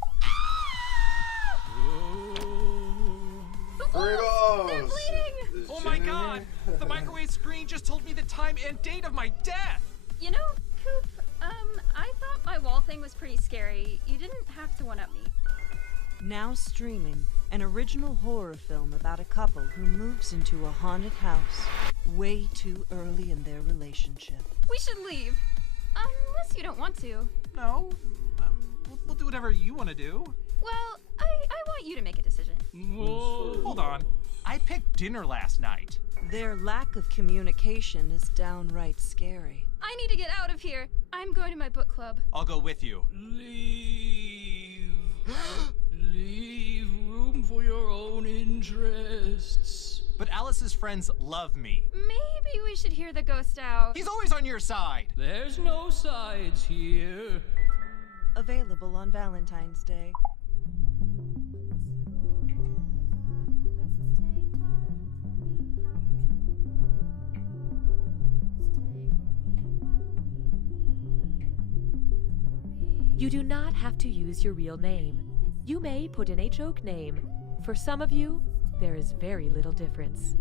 Oh, they're bleeding! Oh my god! The microwave screen just told me the time and date of my death! You know, Coop, I thought my wall thing was pretty scary. You didn't have to one-up me. Now streaming, an original horror film about a couple who moves into a haunted house way too early in their relationship. We should leave. Unless you don't want to. No, we'll do whatever you want to do. Well, I want you to make a decision. Whoa, hold on. I picked dinner last night. Their lack of communication is downright scary. I need to get out of here. I'm going to my book club. I'll go with you. Leave room for your own interests. but Alice's friends love me. Maybe we should hear the ghost out. He's always on your side. There's no sides here. Available on Valentine's Day. You do not have to use your real name. You may put in a joke name. For some of you, there is very little difference.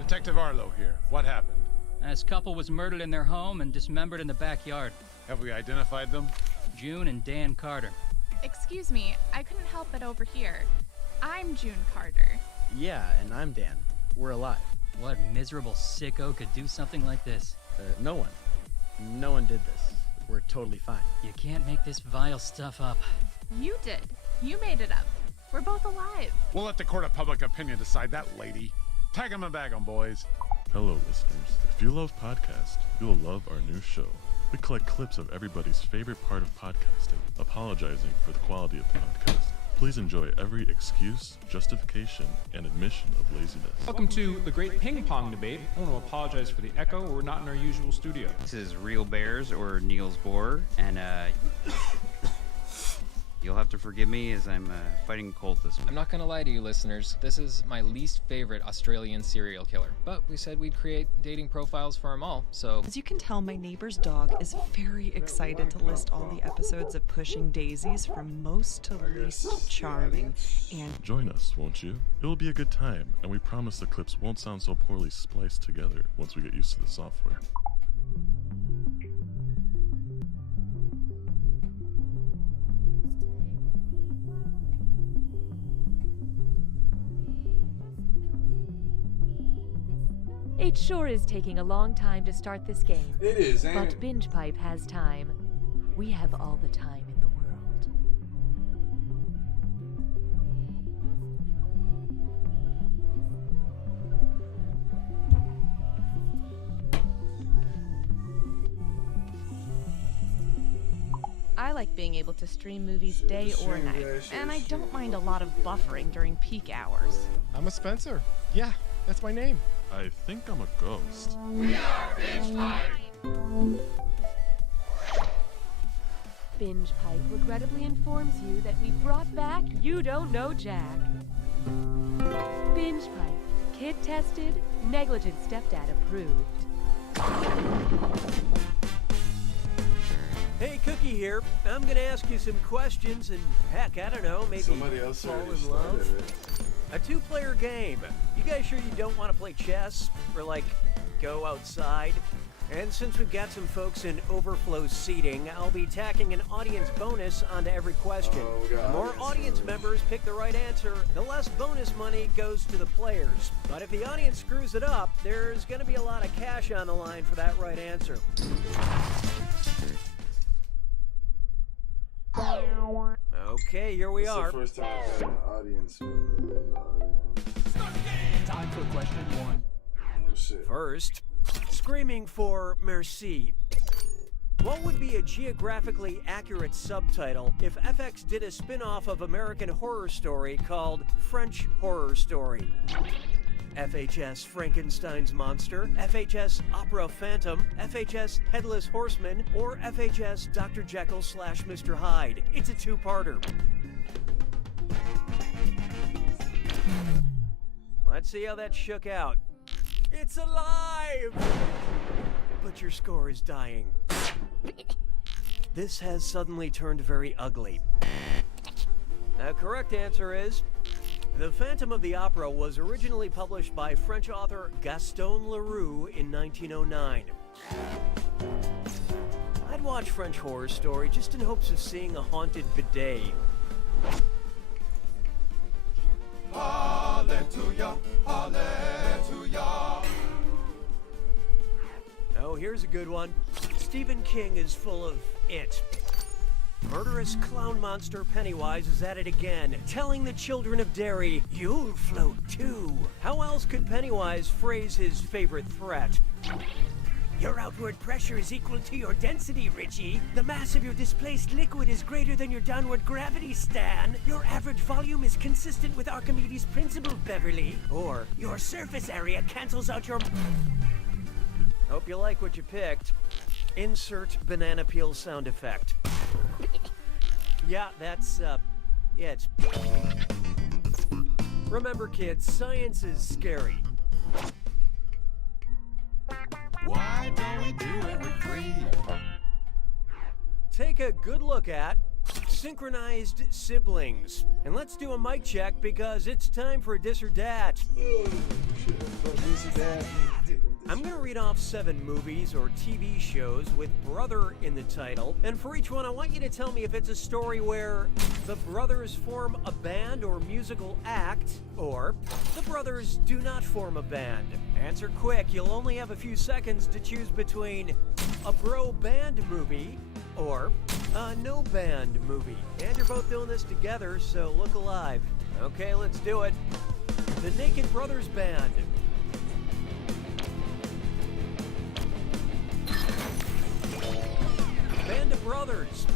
Detective Arlo here. What happened? This couple was murdered in their home and dismembered in the backyard. Have we identified them? June and Dan Carter. Excuse me, I couldn't help but overhear. I'm June Carter. Yeah, and I'm Dan. We're alive. What miserable sicko could do something like this? No one. No one did this. We're totally fine. You can't make this vile stuff up. You did. You made it up. We're both alive. We'll let the court of public opinion decide that, lady. Tag 'em and bag 'em, boys. Hello, listeners. If you love podcasts, you'll love our new show. We collect clips of everybody's favorite part of podcasting, apologizing for the quality of the podcast. Please enjoy every excuse, justification, and admission of laziness. Welcome to the Great Ping Pong Debate. I want to apologize for the echo. We're not in our usual studio. This is Real Bears or Niels Bohr, and you'll have to forgive me as I'm fighting a cold this week. I'm not gonna lie to you, listeners. This is my least favorite Australian serial killer. But we said we'd create dating profiles for them all, so... As you can tell, my neighbor's dog is very excited to list all the episodes of Pushing Daisies from most to least charming, and... Join us, won't you? It will be a good time, and we promise the clips won't sound so poorly spliced together once we get used to the software. It sure is taking a long time to start this game. It is, ain't But it? Binge Pipe has time. We have all the time in the world. I like being able to stream movies day or night, and I don't mind a lot of buffering during peak hours. I'm a Spencer. Yeah, that's my name. I think I'm a ghost. We are Binge Pipe! Binge Pipe regrettably informs you that we brought back You Don't Know Jack. Binge Pipe, kid tested, negligent stepdad approved. Hey, Cookie here. I'm gonna ask you some questions and heck, I don't know, maybe Somebody else fall already in love. started it. A two-player game. You guys sure you don't want to play chess? Or like, go outside? And since we've got some folks in overflow seating, I'll be tacking an audience bonus onto every question. The more audience members pick the right answer, the less bonus money goes to the players. But if the audience screws it up, there's gonna be a lot of cash on the line for that right answer. Okay, here we are. It's the first time I've had an audience member. Time for question one. Oh, shit. First, screaming for merci. What would be a geographically accurate subtitle if FX did a spin-off of American Horror Story called French Horror Story? FHS Frankenstein's Monster, FHS Opera Phantom, FHS Headless Horseman, or FHS Dr. Jekyll / Mr. Hyde. It's a two-parter. Let's see how that shook out. It's alive! But your score is dying. This has suddenly turned very ugly. The correct answer is... The Phantom of the Opera was originally published by French author Gaston Leroux in 1909. I'd watch French Horror Story just in hopes of seeing a haunted bidet. Hallelujah, hallelujah. Oh, here's a good one. Stephen King is full of it. murderous clown monster Pennywise is at it again, telling the children of Derry, "You'll float too." How else could Pennywise phrase his favorite threat? Your outward pressure is equal to your density, Richie. The mass of your displaced liquid is greater than your downward gravity, Stan. Your average volume is consistent with Archimedes' principle, Beverly. Or, your surface area cancels out your... Hope you like what you picked. Insert banana peel sound effect. Yeah, that's, it. Remember, kids, science is scary. Why don't we do it with greed? Take a good look at synchronized siblings. And let's do a mic check because it's time for Dis or Dat. I'm going to read off 7 movies or TV shows with brother in the title. And for each one, I want you to tell me if it's a story where the brothers form a band or musical act, or the brothers do not form a band. Answer quick. You'll only have a few seconds to choose between a bro band movie or a no band movie. And you're both doing this together, so look alive. Okay, let's do it. The Naked Brothers Band. Band of Brothers.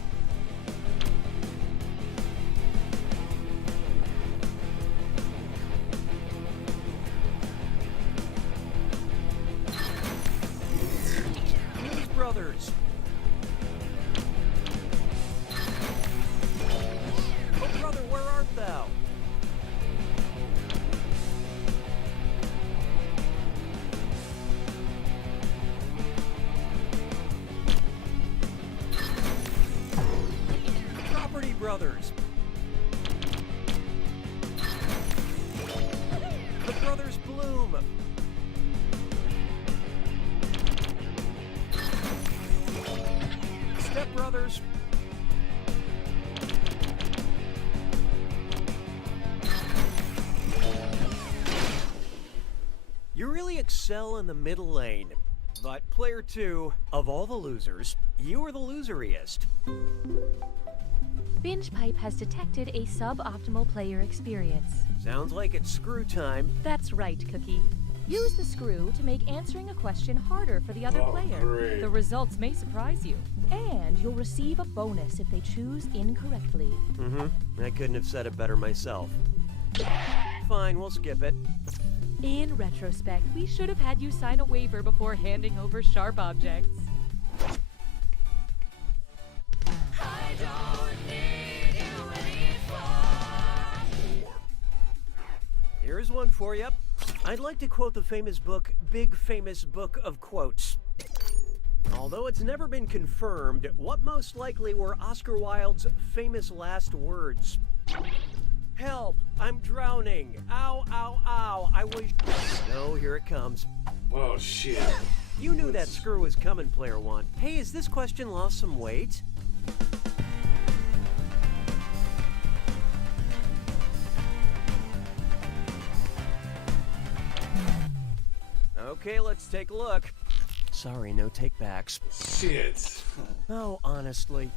Blues Brothers. Oh brother, where art thou? Property Brothers. The Brothers Bloom. Step Brothers. You really excel in the middle lane, but player 2, of all the losers, you are the loseriest. Binge Pipe has detected a suboptimal player experience. Sounds like it's screw time. That's right, Cookie. Use the screw to make answering a question harder for the other player. Great. The results may surprise you, and you'll receive a bonus if they choose incorrectly. I couldn't have said it better myself. Fine, we'll skip it. In retrospect, we should have had you sign a waiver before handing over sharp objects. Here's one for you. I'd like to quote the famous book, Big Famous Book of Quotes. Although it's never been confirmed, what most likely were Oscar Wilde's famous last words? Help! I'm drowning! Ow, ow, ow! I wish... No, here it comes. Oh, shit. You knew that screw was coming, player 1. Hey, has this question lost some weight? Okay, let's take a look. Sorry, no takebacks. Shit. Oh, honestly.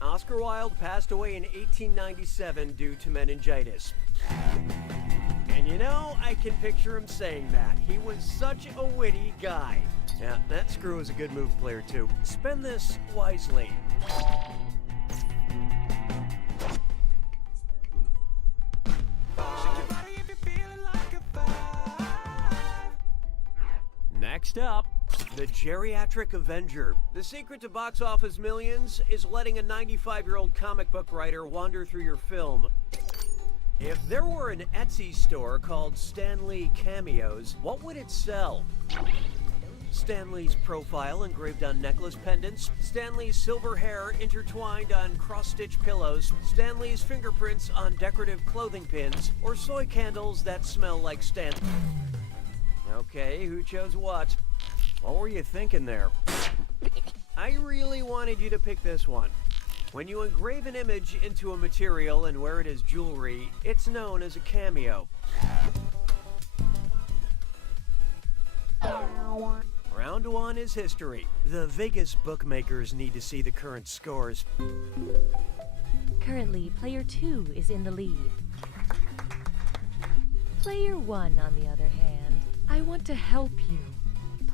Oscar Wilde passed away in 1897 due to meningitis. And you know, I can picture him saying that. He was such a witty guy. Yeah, that screw is a good move, player 2. Spend this wisely. Next up, the Geriatric Avenger. The secret to box office millions is letting a 95-year-old comic book writer wander through your film. If there were an Etsy store called Stan Lee Cameos, what would it sell? Stan Lee's profile engraved on necklace pendants, Stan Lee's silver hair intertwined on cross-stitch pillows, Stan Lee's fingerprints on decorative clothing pins, or soy candles that smell like Stan... Okay, who chose what? What were you thinking there? I really wanted you to pick this one. When you engrave an image into a material and wear it as jewelry, it's known as a cameo. Round 1 is history. The Vegas bookmakers need to see the current scores. Currently, player 2 is in the lead. Player 1, on the other hand, I want to help you.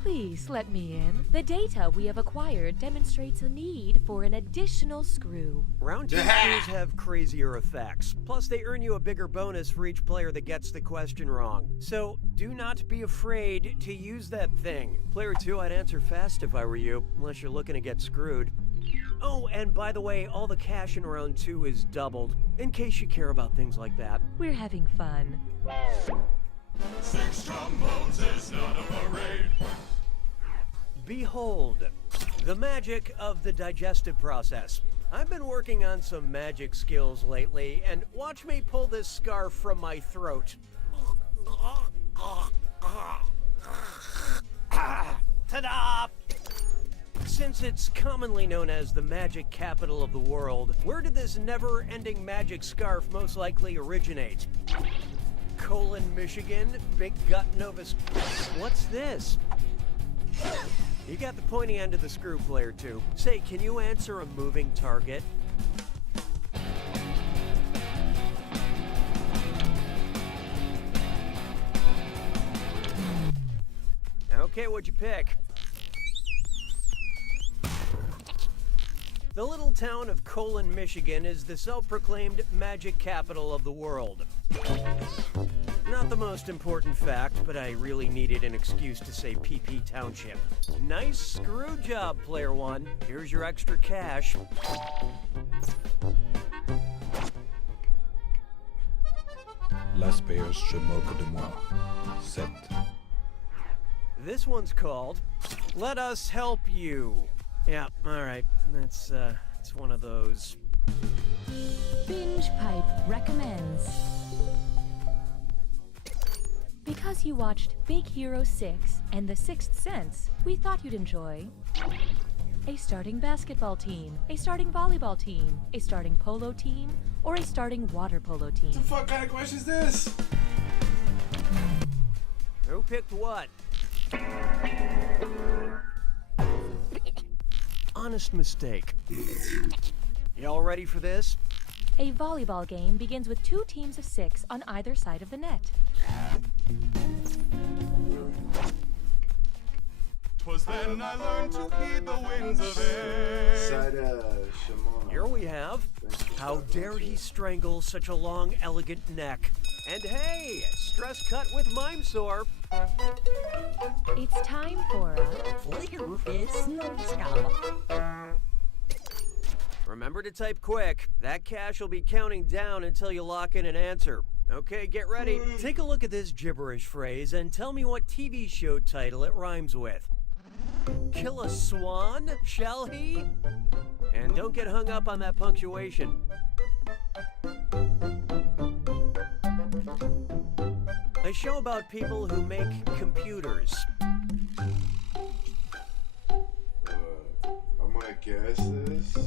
Please let me in. The data we have acquired demonstrates a need for an additional screw. Round 2 screws have crazier effects. Plus, they earn you a bigger bonus for each player that gets the question wrong. So, do not be afraid to use that thing. Player 2, I'd answer fast if I were you, unless you're looking to get screwed. Oh, and by the way, all the cash in round 2 is doubled, in case you care about things like that. We're having fun. 6 trombones is not a parade. Behold, the magic of the digestive process. I've been working on some magic skills lately, and watch me pull this scarf from my throat. Ta-da! Since it's commonly known as the magic capital of the world, where did this never-ending magic scarf most likely originate? Michigan, Big Gut, Nova. What's this? You got the pointy end of the screw, player 2. Say, can you answer a moving target? Okay, what'd you pick? The little town of Michigan is the self-proclaimed magic capital of the world. Not the most important fact, but I really needed an excuse to say PP Township. Nice screw job, player 1. Here's your extra cash. Las payeurs se moquent de moi. 7. This one's called Let Us Help You. Yeah, alright. That's one of those. Binge Pipe recommends. Because you watched Big Hero 6 and The Sixth Sense, we thought you'd enjoy a starting basketball team, a starting volleyball team, a starting polo team, or a starting water polo team. What the fuck kind of question is this? Who picked what? Honest mistake. Y'all ready for this? A volleyball game begins with 2 teams of 6 on either side of the net. 'Twas then I learned to heed the winds of air. Here we have How Dare He Strangle Such a Long, Elegant Neck. And hey, stress cut with mime sore. It's time for a Remember to type quick. That cash will be counting down until you lock in an answer. Okay, get ready. Take a look at this gibberish phrase and tell me what TV show title it rhymes with. Kill a swan, shall he? And don't get hung up on that punctuation. A show about people who make computers. I'm gonna guess this.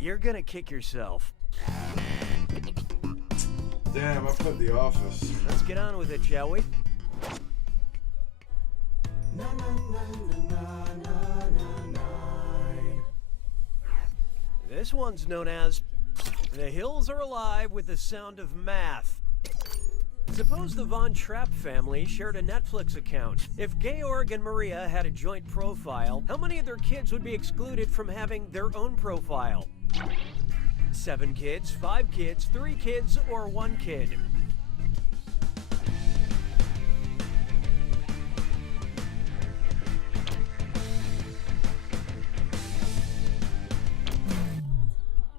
You're gonna kick yourself. Damn, I put The Office. Let's get on with it, shall we? This one's known as The Hills Are Alive with the Sound of Math. Suppose the Von Trapp family shared a Netflix account. If Georg and Maria had a joint profile, how many of their kids would be excluded from having their own profile? 7 kids, 5 kids, 3 kids, or 1 kid?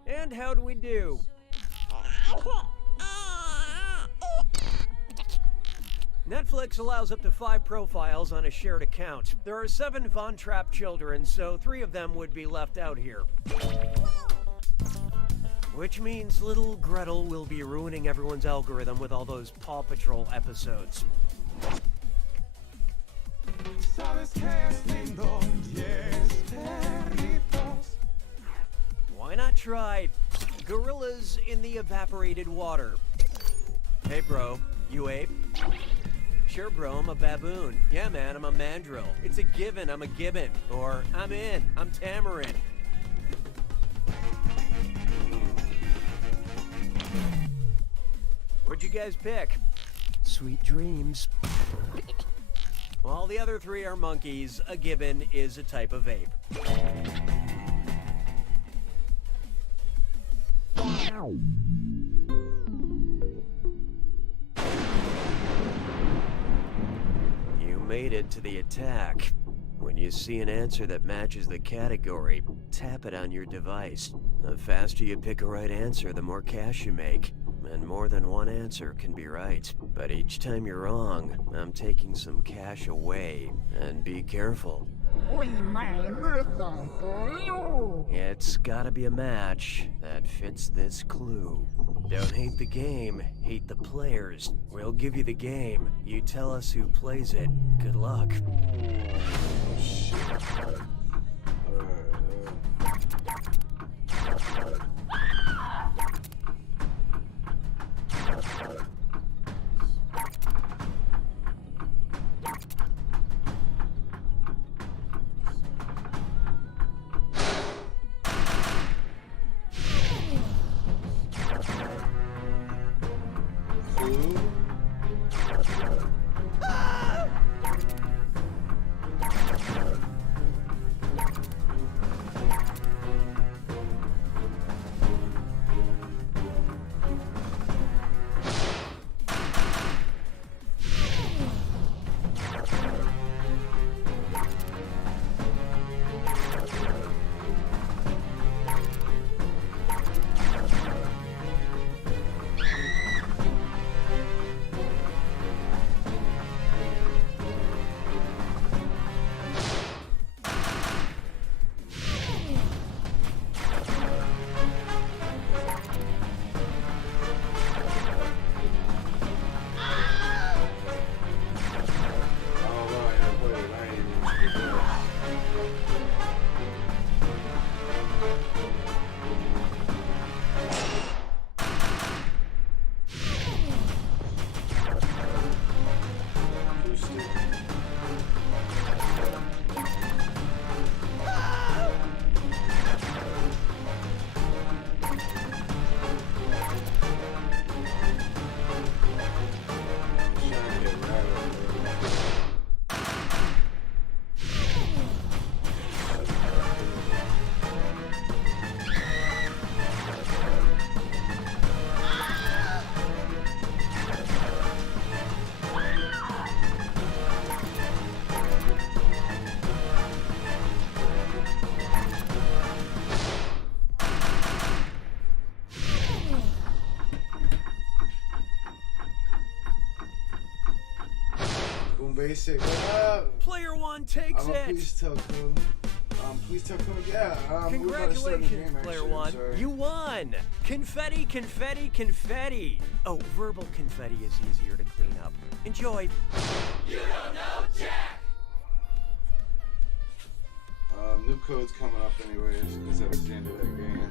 And how'd we do? Netflix allows up to 5 profiles on a shared account. There are 7 Von Trapp children, so 3 of them would be left out here. Which means little Gretel will be ruining everyone's algorithm with all those Paw Patrol episodes. Why not try gorillas in the evaporated water? Hey bro, you ape? Sure, bro, I'm a baboon. Yeah, man, I'm a mandrill. It's a given, I'm a gibbon. Or, I'm in, I'm tamarind. What'd you guys pick? Sweet dreams. All the other three are monkeys. A gibbon is a type of ape. You made it to the attack. When you see an answer that matches the category, tap it on your device. The faster you pick a right answer, the more cash you make. And more than one answer can be right. But each time you're wrong, I'm taking some cash away. And be careful. It's gotta be a match that fits this clue. Don't hate the game, hate the players. We'll give you the game. You tell us who plays it. Good luck. Basic, what up? Player one takes it. Please tell Kun. Yeah. Congratulations, Player One. You won. Confetti, confetti, confetti. Oh, verbal confetti is easier to clean up. Enjoy. You don't know Jack. New code's coming up anyways, because that was the end of that game.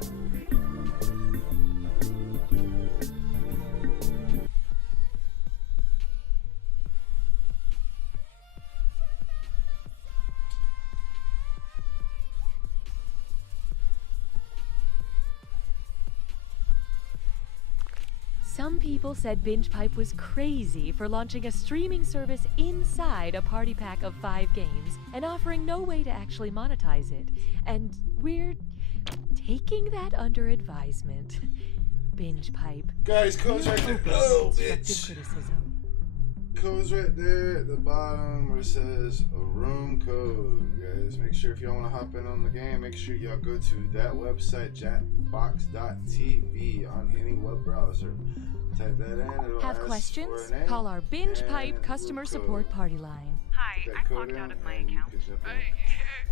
Some people said BingePipe was crazy for launching a streaming service inside a party pack of 5 games and offering no way to actually monetize it. And we're taking that under advisement. BingePipe. Guys, code's right there. Oh, bitch. Criticism. Code's right there at the bottom where it says a room code. Guys, make sure if y'all want to hop in on the game, make sure y'all go to that website, jackbox.tv, on any web browser. Type that in. It'll Have ask questions? for a name Call our BingePipe and customer room support code. party line. Hi, I'm logged out of my account.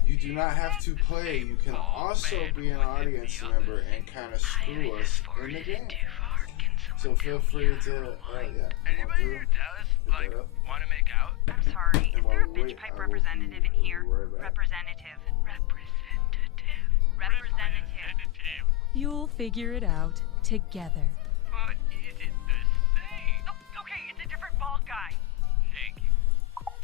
You do not have to play. You can also be an audience member and kind of screw us in the game. So feel free to, Anybody who does, want to make out? I'm sorry, is there a BingePipe representative in here? Representative. You'll figure it out together. But is it the same? Oh, okay, it's a different bald guy. Thank you.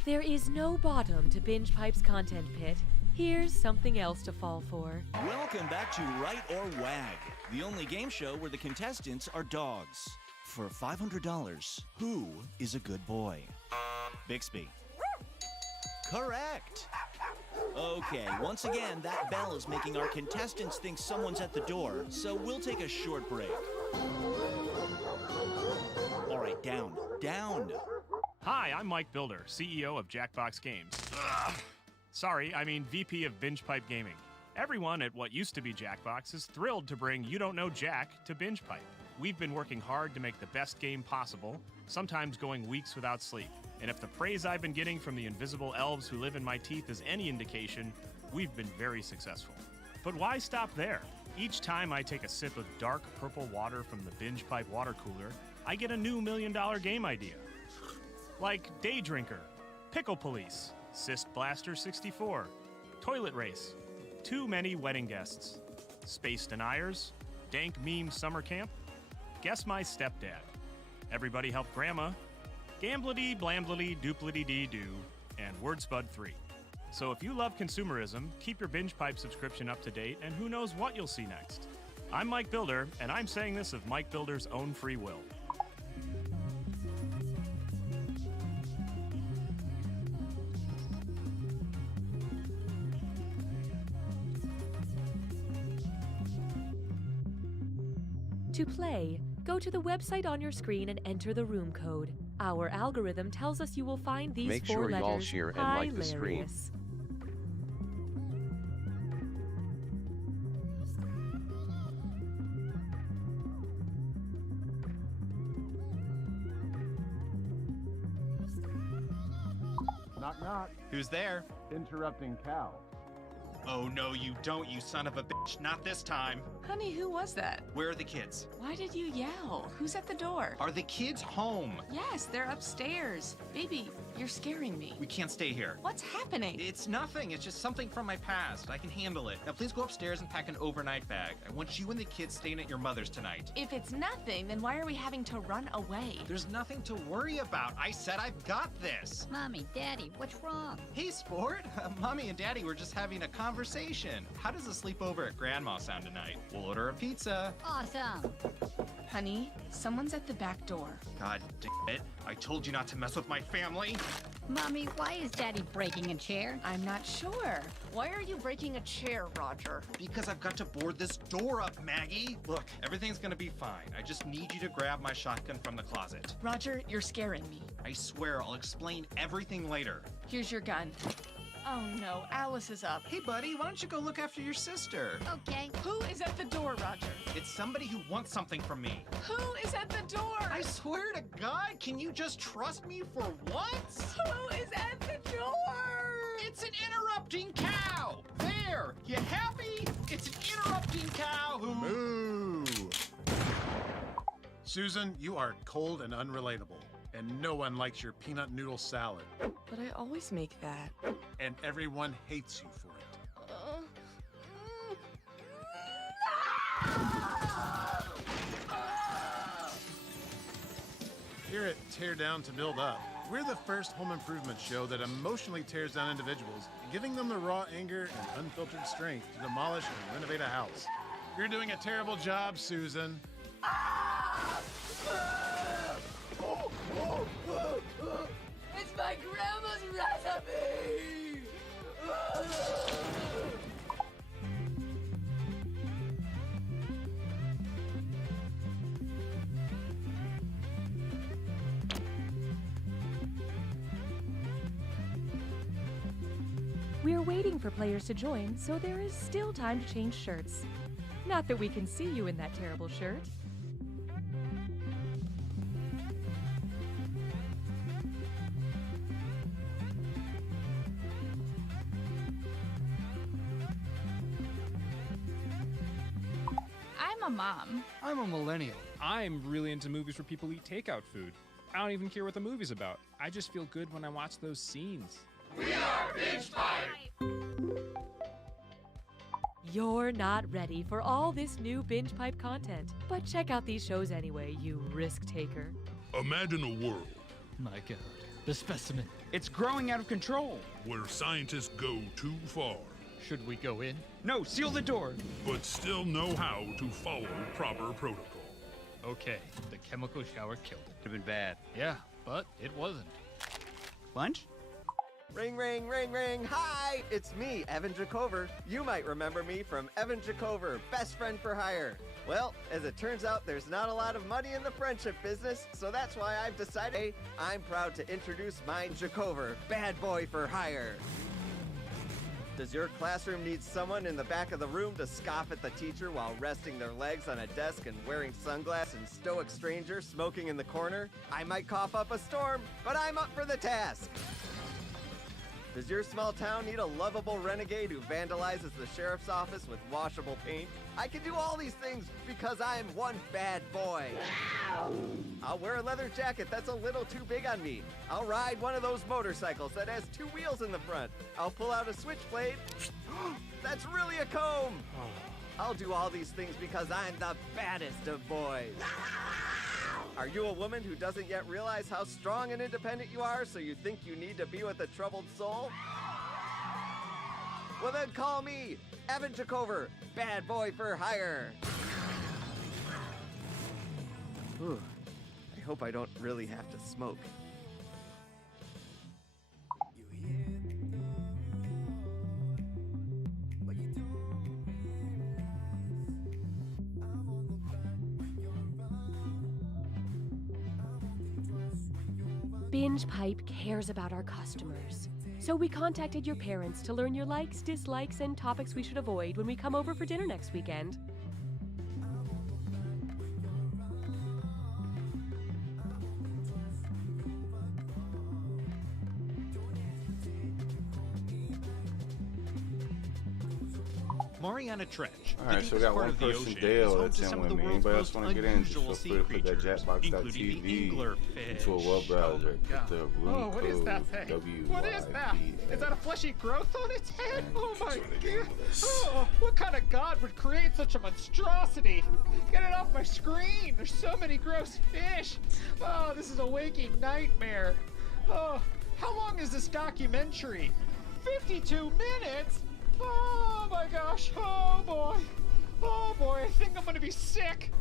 there is no bottom to Binge Pipe's content pit, here's something else to fall for. Welcome back to Right or Wag, the only game show where the contestants are dogs. For $500, who is a good boy? Bixby. Correct. Okay, once again, that bell is making our contestants think someone's at the door, so we'll take a short break. All right, down. Hi, I'm Mike Builder, CEO of Jackbox Games. Sorry, I mean VP of Binge Pipe Gaming. Everyone at what used to be Jackbox is thrilled to bring You Don't Know Jack to Binge Pipe. We've been working hard to make the best game possible, sometimes going weeks without sleep. And if the praise I've been getting from the invisible elves who live in my teeth is any indication, we've been very successful. But why stop there? Each time I take a sip of dark purple water from the Binge Pipe water cooler, I get a new $1 million game idea. Like Day Drinker, Pickle Police, Cyst Blaster 64, Toilet Race, Too Many Wedding Guests, Space Deniers, Dank Meme Summer Camp, Guess My Stepdad, Everybody Help Grandma, Gamblity Blamblity Duplity Dee Doo, and Wordspud 3. So if you love consumerism, keep your Binge Pipe subscription up to date, and who knows what you'll see next. I'm Mike Builder, and I'm saying this of Mike Builder's own free will. To play, go to the website on your screen and enter the room code. Our algorithm tells us you will find these Make four sure you letters all share and like the stream. hilarious. Knock, knock. Who's there? Interrupting cow. Oh, no, you don't, you son of a bitch. Not this time. Honey, who was that? Where are the kids? Why did you yell? Who's at the door? Are the kids home? Yes, they're upstairs. Baby, you're scaring me. We can't stay here. What's happening? It's nothing. It's just something from my past. I can handle it. Now, please go upstairs and pack an overnight bag. I want you and the kids staying at your mother's tonight. If it's nothing, then why are we having to run away? There's nothing to worry about. I said I've got this. Mommy, Daddy, what's wrong? Hey, sport. Mommy and Daddy were just having a conversation. How does a sleepover at Grandma sound tonight? We'll order a pizza. Awesome. Honey, someone's at the back door. God damn it. I told you not to mess with my family. Mommy, why is Daddy breaking a chair? I'm not sure. Why are you breaking a chair, Roger? Because I've got to board this door up, Maggie. Look, everything's gonna be fine. I just need you to grab my shotgun from the closet. Roger, you're scaring me. I swear I'll explain everything later. Here's your gun. Oh no, Alice is up. Hey buddy, why don't you go look after your sister? Okay. Who is at the door, Roger? It's somebody who wants something from me. Who is at the door? I swear to God, can you just trust me for once? Who is at the door? It's an interrupting cow! There! You happy? It's an interrupting cow who... Moo! Susan, you are cold and unrelatable. And no one likes your peanut noodle salad. But I always make that. And everyone hates you for it. Here at Tear Down to Build Up, we're the first home improvement show that emotionally tears down individuals, giving them the raw anger and unfiltered strength to demolish and renovate a house. You're doing a terrible job, Susan. It's my grandma's recipe! We're waiting for players to join, so there is still time to change shirts. Not that we can see you in that terrible shirt. I'm a mom. I'm a millennial. I'm really into movies where people eat takeout food. I don't even care what the movie's about. I just feel good when I watch those scenes. We are Binge Pipe! You're not ready for all this new Binge Pipe content, but check out these shows anyway, you risk taker. Imagine a world. My God, the specimen. It's growing out of control. Where scientists go too far. Should we go in? No, seal the door. But still know how to follow proper protocol. Okay, the chemical shower killed it. Could have been bad. Yeah, but it wasn't. Lunch? Ring, ring, ring, ring. Hi, it's me, Evan Jacover. You might remember me from Evan Jacover, Best Friend for Hire. Well, as it turns out, there's not a lot of money in the friendship business, so that's why I've decided I'm proud to introduce my Jacover, Bad Boy for Hire. Does your classroom need someone in the back of the room to scoff at the teacher while resting their legs on a desk and wearing sunglasses and stoic stranger smoking in the corner? I might cough up a storm, but I'm up for the task. Does your small town need a lovable renegade who vandalizes the sheriff's office with washable paint? I can do all these things because I'm one bad boy. I'll wear a leather jacket that's a little too big on me. I'll ride one of those motorcycles that has 2 wheels in the front. I'll pull out a switchblade. That's really a comb. I'll do all these things because I'm the baddest of boys. Are you a woman who doesn't yet realize how strong and independent you are, so you think you need to be with a troubled soul? Well then call me, Evan Jacover, Bad Boy for Hire. Whew. I hope I don't really have to smoke. Binge Pipe cares about our customers. So we contacted your parents to learn your likes, dislikes, and topics we should avoid when we come over for dinner next weekend. Mariana Trench. Alright, so we got one person, Dale, that's in with me. Anybody else want to get in? Just feel free to put that Jackbox.tv into a web browser. Put the room what is that code thing? What is that? Is that a fleshy growth on its head? Oh my god. Oh, What kind of god would create such a monstrosity? Get it off my screen. There's so many gross fish. Oh, this is a waking nightmare. Oh, how long is this documentary? 52 minutes? Oh my gosh, oh boy, I think I'm gonna be sick.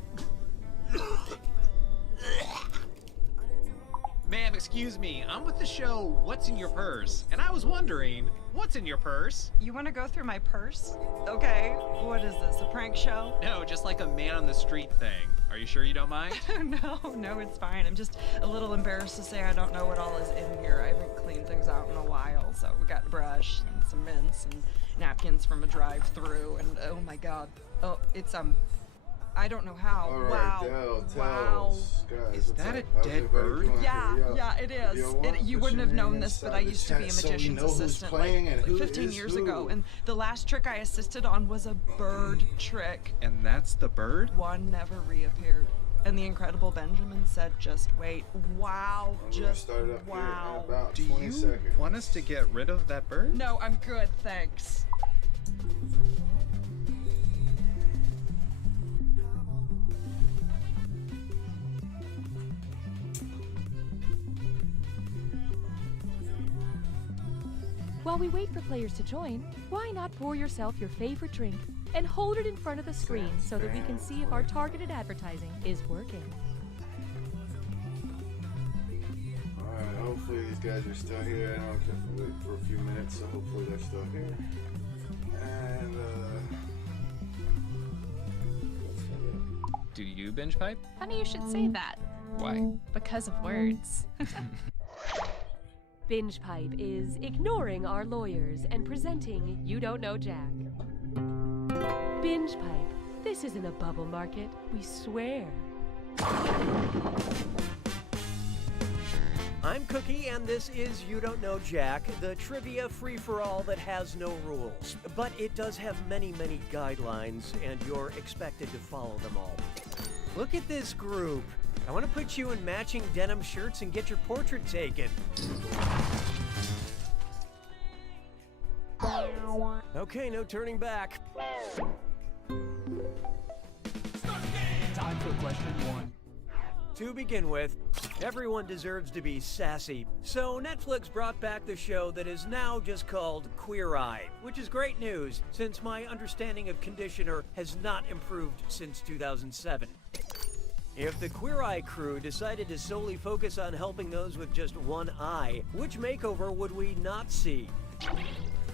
Ma'am, excuse me, I'm with the show What's in Your Purse, and I was wondering, what's in your purse? You want to go through my purse? Okay, what is this, a prank show? No, just like a man on the street thing. Are you sure you don't mind? No, it's fine. I'm just a little embarrassed to say I don't know what all is in here. I haven't cleaned things out in a while, so we got a brush and some mints and napkins from a drive-through, and oh my god. Oh, it's I don't know how. All right, wow. tell us, guys, Is that a dead bird? Yeah, it is. You wouldn't have known this, but I used to be a magician's assistant like 15 years ago, and the last trick I assisted on was a bird trick. And that's the bird? One never reappeared. And the incredible Benjamin said, just wait. Wow, just wow. Do you want us to get rid of that bird? No, I'm good, thanks. While we wait for players to join, why not pour yourself your favorite drink and hold it in front of the screen so that we can see if our targeted advertising is working. Alright, hopefully these guys are still here. I know I kept waiting for a few minutes, so hopefully they're still here. And, Do you binge pipe? Funny you should say that. Why? Because of words. Binge Pipe is ignoring our lawyers and presenting You Don't Know Jack. Binge Pipe, this isn't a bubble market, we swear. I'm Cookie, and this is You Don't Know Jack, the trivia free-for-all that has no rules. But it does have many, many guidelines, and you're expected to follow them all. Look at this group. I want to put you in matching denim shirts and get your portrait taken. Okay, no turning back. Time for question 1. To begin with, everyone deserves to be sassy, so Netflix brought back the show that is now just called Queer Eye, which is great news since my understanding of conditioner has not improved since 2007. If the Queer Eye crew decided to solely focus on helping those with just one eye, which makeover would we not see?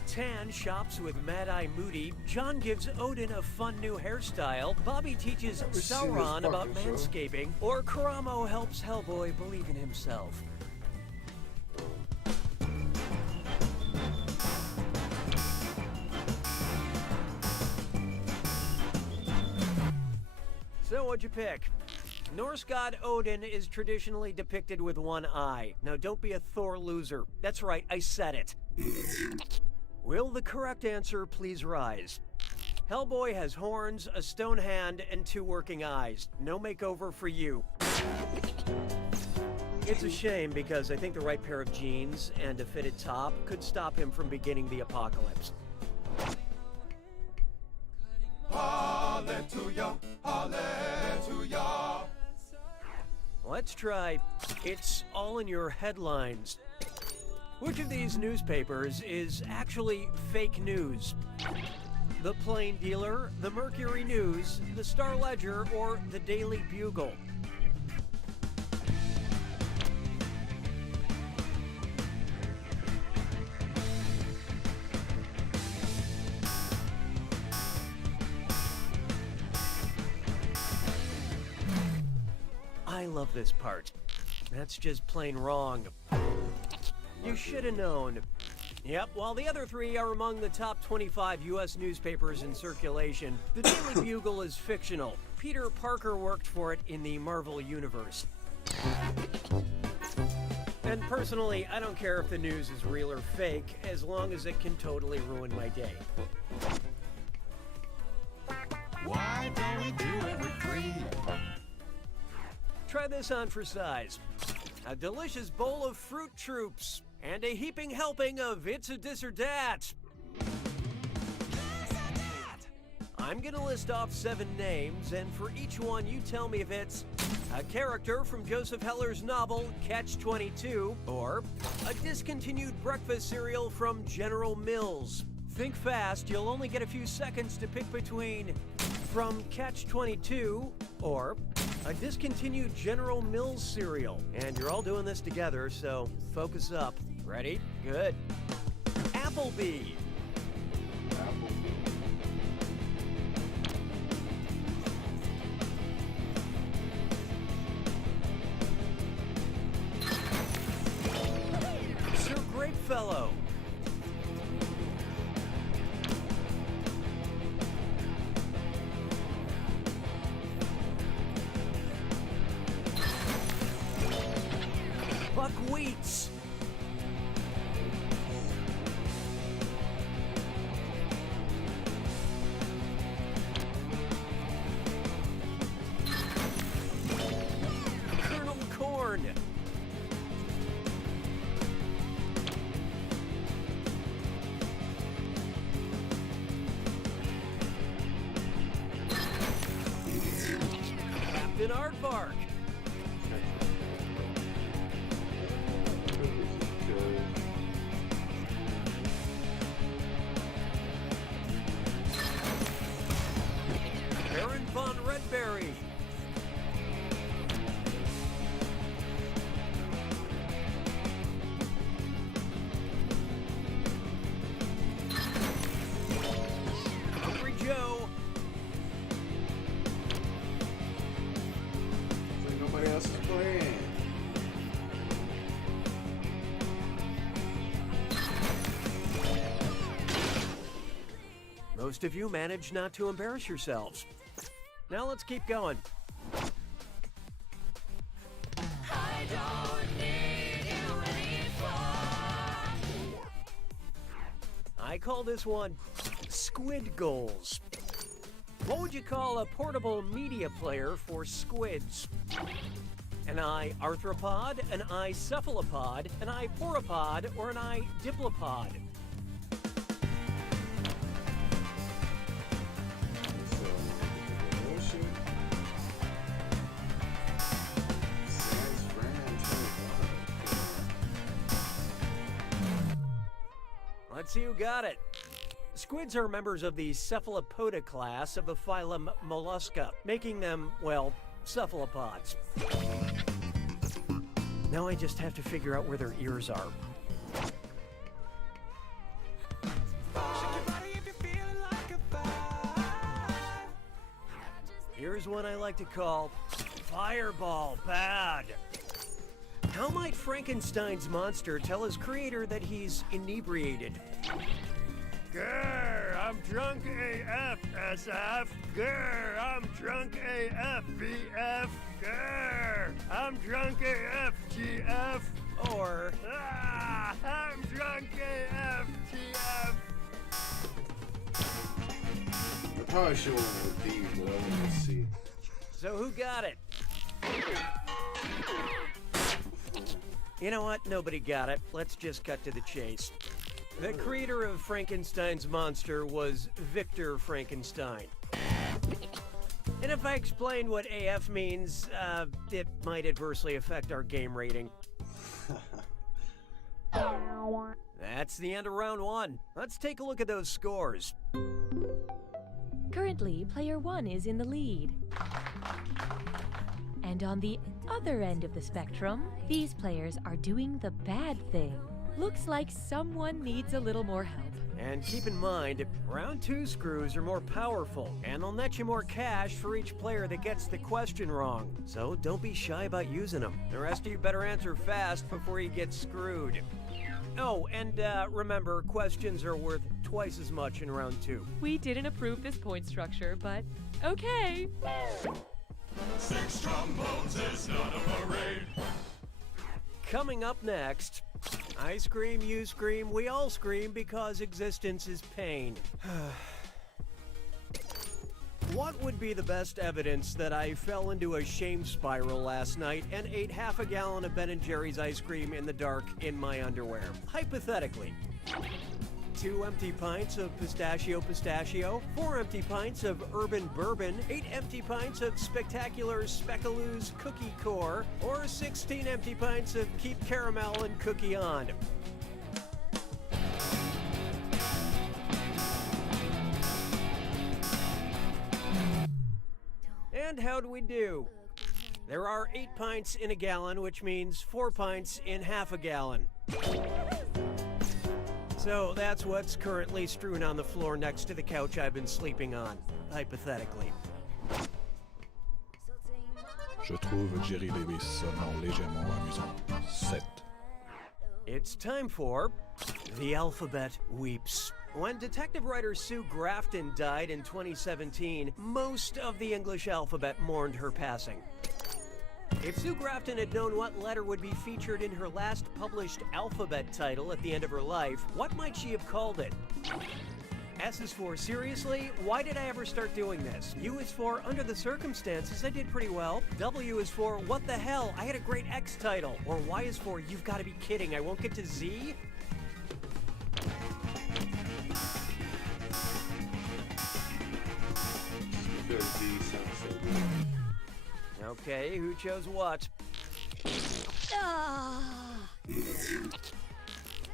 Tan shops with Mad Eye Moody, John gives Odin a fun new hairstyle, Bobby teaches Sauron about manscaping, or Karamo helps Hellboy believe in himself. So what'd you pick? Norse god Odin is traditionally depicted with one eye. Now don't be a Thor loser. That's right, I said it. Will the correct answer please rise? Hellboy has horns, a stone hand, and 2 working eyes. No makeover for you. It's a shame because I think the right pair of jeans and a fitted top could stop him from beginning the apocalypse. Hallelujah, hallelujah. Let's try It's All in Your Headlines. Which of these newspapers is actually fake news? The Plain Dealer, the Mercury News, the Star Ledger, or the Daily Bugle? I love this part. That's just plain wrong. You should have known. Yep, while the other 3 are among the top 25 U.S. newspapers in circulation, the Daily Bugle is fictional. Peter Parker worked for it in the Marvel Universe. And personally, I don't care if the news is real or fake, as long as it can totally ruin my day. Why don't we do it for free? Try this on for size. A delicious bowl of Fruit Troops, and a heaping helping of It's a Dis or Dat. I'm gonna list off 7 names, and for each one you tell me if it's a character from Joseph Heller's novel Catch-22, or a discontinued breakfast cereal from General Mills. Think fast, you'll only get a few seconds to pick between from Catch-22 or a discontinued General Mills cereal. And you're all doing this together, so focus up. Ready? Good. Applebee. Sir Grapefellow. Buckwheats. Colonel Corn. Captain Aardvark. Baron von Redberry. Hungry Joe. Like nobody else is playing. Most of you managed not to embarrass yourselves. Now let's keep going. I call this one Squid Goals. What would you call a portable media player for squids? An eye arthropod, an eye cephalopod, an eye poropod, or an eye diplopod? see who got it. Squids are members of the cephalopoda class of the phylum Mollusca, making them, well, cephalopods. Now I just have to figure out where their ears are. Here's one I like to call Fireball Bad. How might Frankenstein's monster tell his creator that he's inebriated? Grr, I'm drunk AF, SF. Grr, I'm drunk AF, BF. Grr, I'm drunk AF, GF. Or, I'm drunk AF, TF. I probably should have went with these, but I want to see. So who got it? You know what? Nobody got it. Let's just cut to the chase. The creator of Frankenstein's monster was Victor Frankenstein. And if I explain what AF means, it might adversely affect our game rating. That's the end of round one. Let's take a look at those scores. Currently, player 1 is in the lead. And on the other end of the spectrum, these players are doing the bad thing. Looks like someone needs a little more help. And keep in mind, round 2 screws are more powerful, and they'll net you more cash for each player that gets the question wrong. So don't be shy about using them. The rest of you better answer fast before you get screwed. Oh, and remember, questions are worth twice as much in round 2. We didn't approve this point structure, but okay. 6 trombones is not a parade. Coming up next, I scream, you scream, we all scream because existence is pain. What would be the best evidence that I fell into a shame spiral last night and ate half a gallon of Ben & Jerry's ice cream in the dark in my underwear? Hypothetically. 2 empty pints of pistachio, 4 empty pints of urban bourbon, 8 empty pints of spectacular Speckaloo's cookie core, or 16 empty pints of Keep Caramel and Cookie On. And how do we do? There are 8 pints in a gallon, which means 4 pints in half a gallon. So that's what's currently strewn on the floor next to the couch I've been sleeping on, hypothetically. Je trouve Jerry Lewis sonnant légèrement amusant. 7. It's time for The Alphabet Weeps. When detective writer Sue Grafton died in 2017, most of the English alphabet mourned her passing. If Sue Grafton had known what letter would be featured in her last published alphabet title at the end of her life, what might she have called it? S is for seriously, why did I ever start doing this? U is for under the circumstances, I did pretty well. W is for what the hell, I had a great X title. Or Y is for you've got to be kidding, I won't get to Z? Okay, who chose what?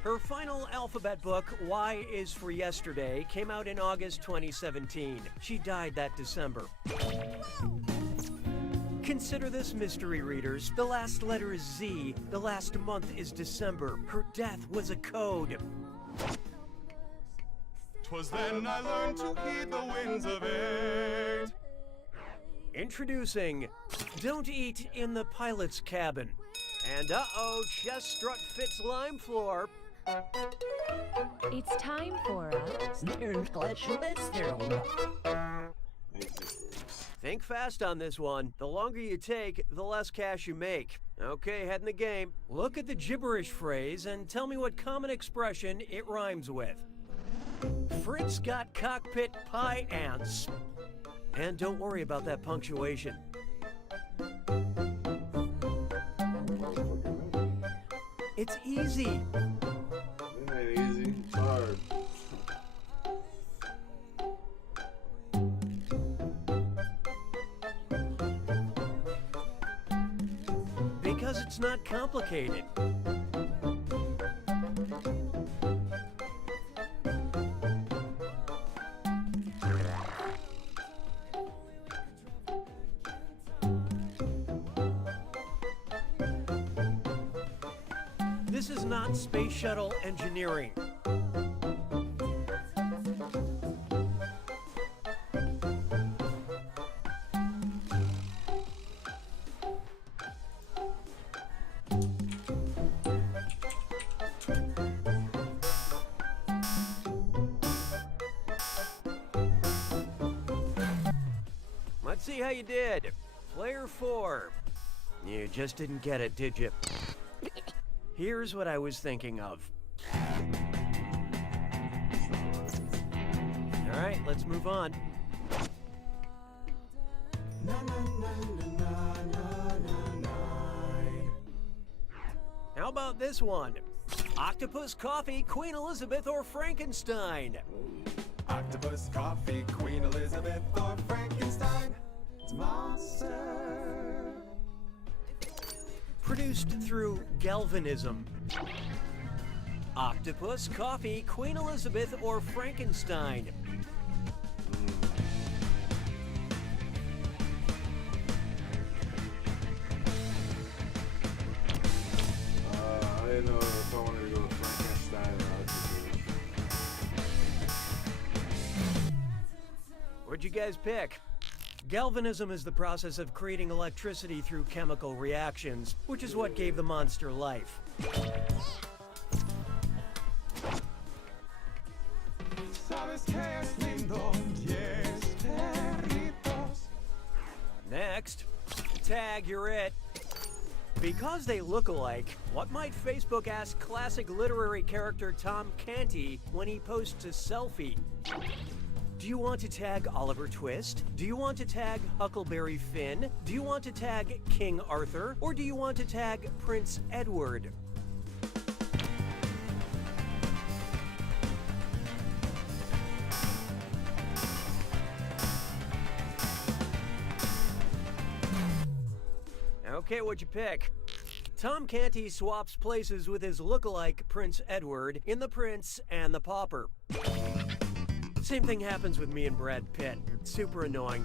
Her final alphabet book, Y is for Yesterday, came out in August 2017. She died that December. Consider this, mystery readers. The last letter is Z. The last month is December. Her death was a code. 'Twas then I learned to heed the winds of age. Introducing Don't Eat in the Pilot's Cabin. And uh-oh, chest strut fits lime floor. It's time for a... Think fast on this one. The longer you take, the less cash you make. Okay, head in the game. Look at the gibberish phrase and tell me what common expression it rhymes with. Fritz got cockpit pie ants. And don't worry about that punctuation. It's easy. It ain't easy. It's hard. Because it's not complicated. not space shuttle engineering. Let's see how you did. Player 4. You just didn't get it, did you? Here's what I was thinking of. All right, let's move on. How about this one? Octopus, coffee, Queen Elizabeth, or Frankenstein? Octopus, coffee, Queen Elizabeth, or Frankenstein. It's monster. Produced through galvanism. Octopus, coffee, Queen Elizabeth, or Frankenstein? I didn't know if I wanted to go with Frankenstein or Octopus. What'd you guys pick? Galvanism is the process of creating electricity through chemical reactions, which is what gave the monster life. Next, tag you're it. Because they look alike, what might Facebook ask classic literary character Tom Canty when he posts a selfie? Do you want to tag Oliver Twist? Do you want to tag Huckleberry Finn? Do you want to tag King Arthur? Or do you want to tag Prince Edward? Okay, what'd you pick? Tom Canty swaps places with his lookalike Prince Edward in The Prince and the Pauper. Same thing happens with me and Brad Pitt. Super annoying.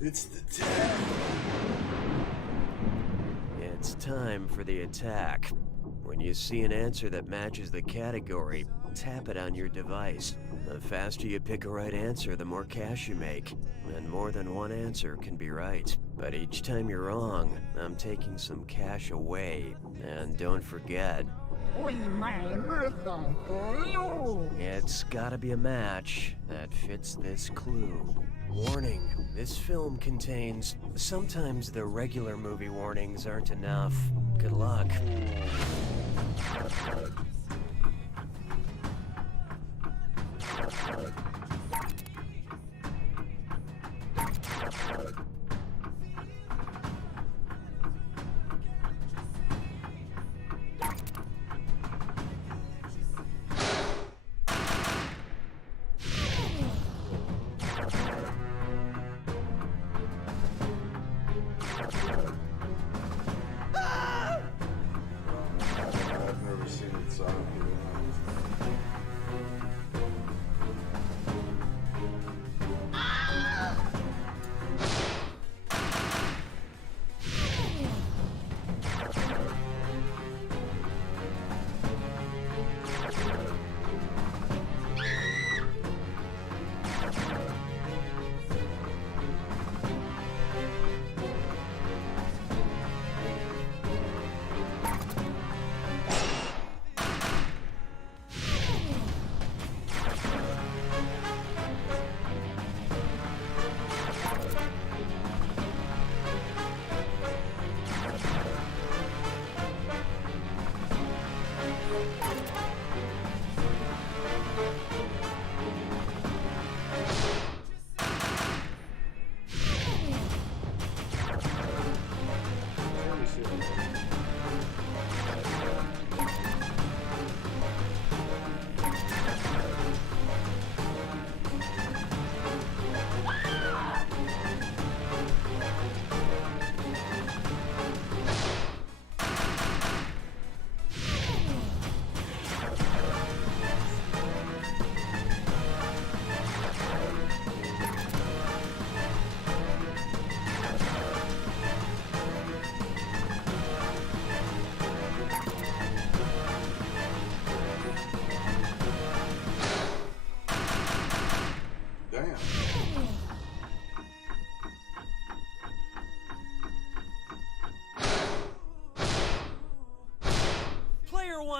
It's the tag. It's time for the attack. When you see an answer that matches the category, tap it on your device. The faster you pick a right answer, the more cash you make. And more than one answer can be right. But each time you're wrong, I'm taking some cash away. And don't forget, it's gotta be a match that fits this clue. Warning, this film contains... Sometimes the regular movie warnings aren't enough. Good luck. I've never seen it, so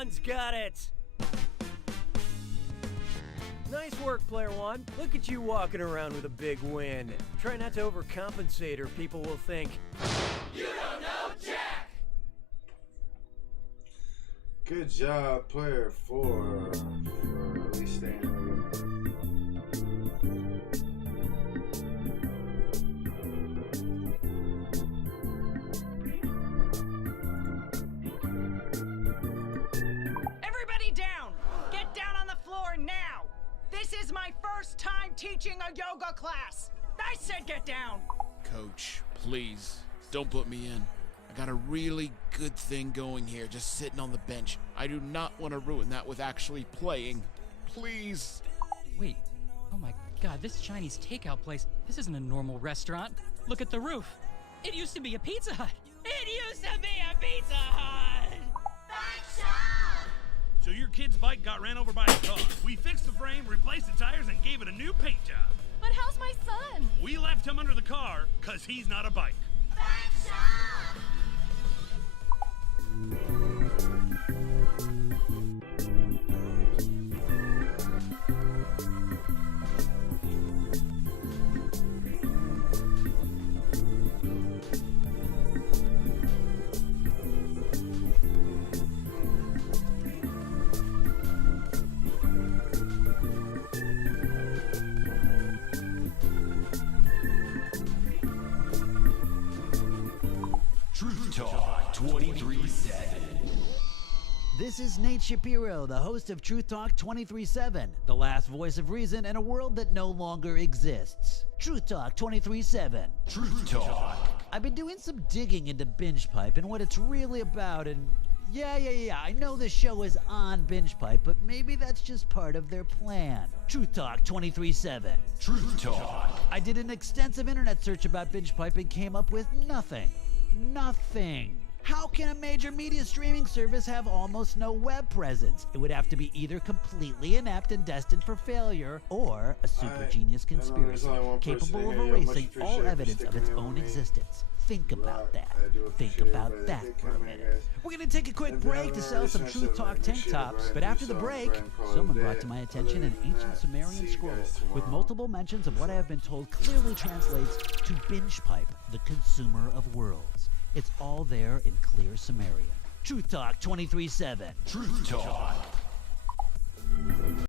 One's got it! Nice work, Player One. Look at you walking around with a big win. Try not to overcompensate or people will think, You don't know Jack! Good job, Player 4, for at least staying with it. Everybody down! Get down on the floor now! This is my first time teaching a yoga class! I said get down! Coach, please, don't put me in. I got a really good thing going here, just sitting on the bench. I do not want to ruin that with actually playing. Please. Wait. Oh my god, this Chinese takeout place, this isn't a normal restaurant. Look at the roof. It used to be a Pizza Hut. It used to be a Pizza Hut! So your kid's bike got ran over by a car. We fixed the frame, replaced the tires, and gave it a new paint job. But how's my son? We left him under the car, cause he's not a bike. Truth Talk 23/7. This is Nate Shapiro, the host of Truth Talk 23/7, the last voice of reason in a world that no longer exists. Truth Talk 23/7. Truth Talk. I've been doing some digging into Binge Pipe and what it's really about, and yeah, I know this show is on Binge Pipe, but maybe that's just part of their plan. Truth Talk 23/7. Truth Talk. I did an extensive internet search about Binge Pipe and came up with nothing. Nothing. How can a major media streaming service have almost no web presence? It would have to be either completely inept and destined for failure, or a super genius conspiracy capable of erasing all evidence of its own existence. Think about that. Think about that for a minute. We're going to take a quick break to sell some Truth Talk tank tops, but after the break, someone brought to my attention an ancient Sumerian scroll with multiple mentions of what I have been told clearly translates to Binge Pipe, the consumer of worlds. It's all there in clear Sumerian. Truth Talk 23/7. Truth Talk.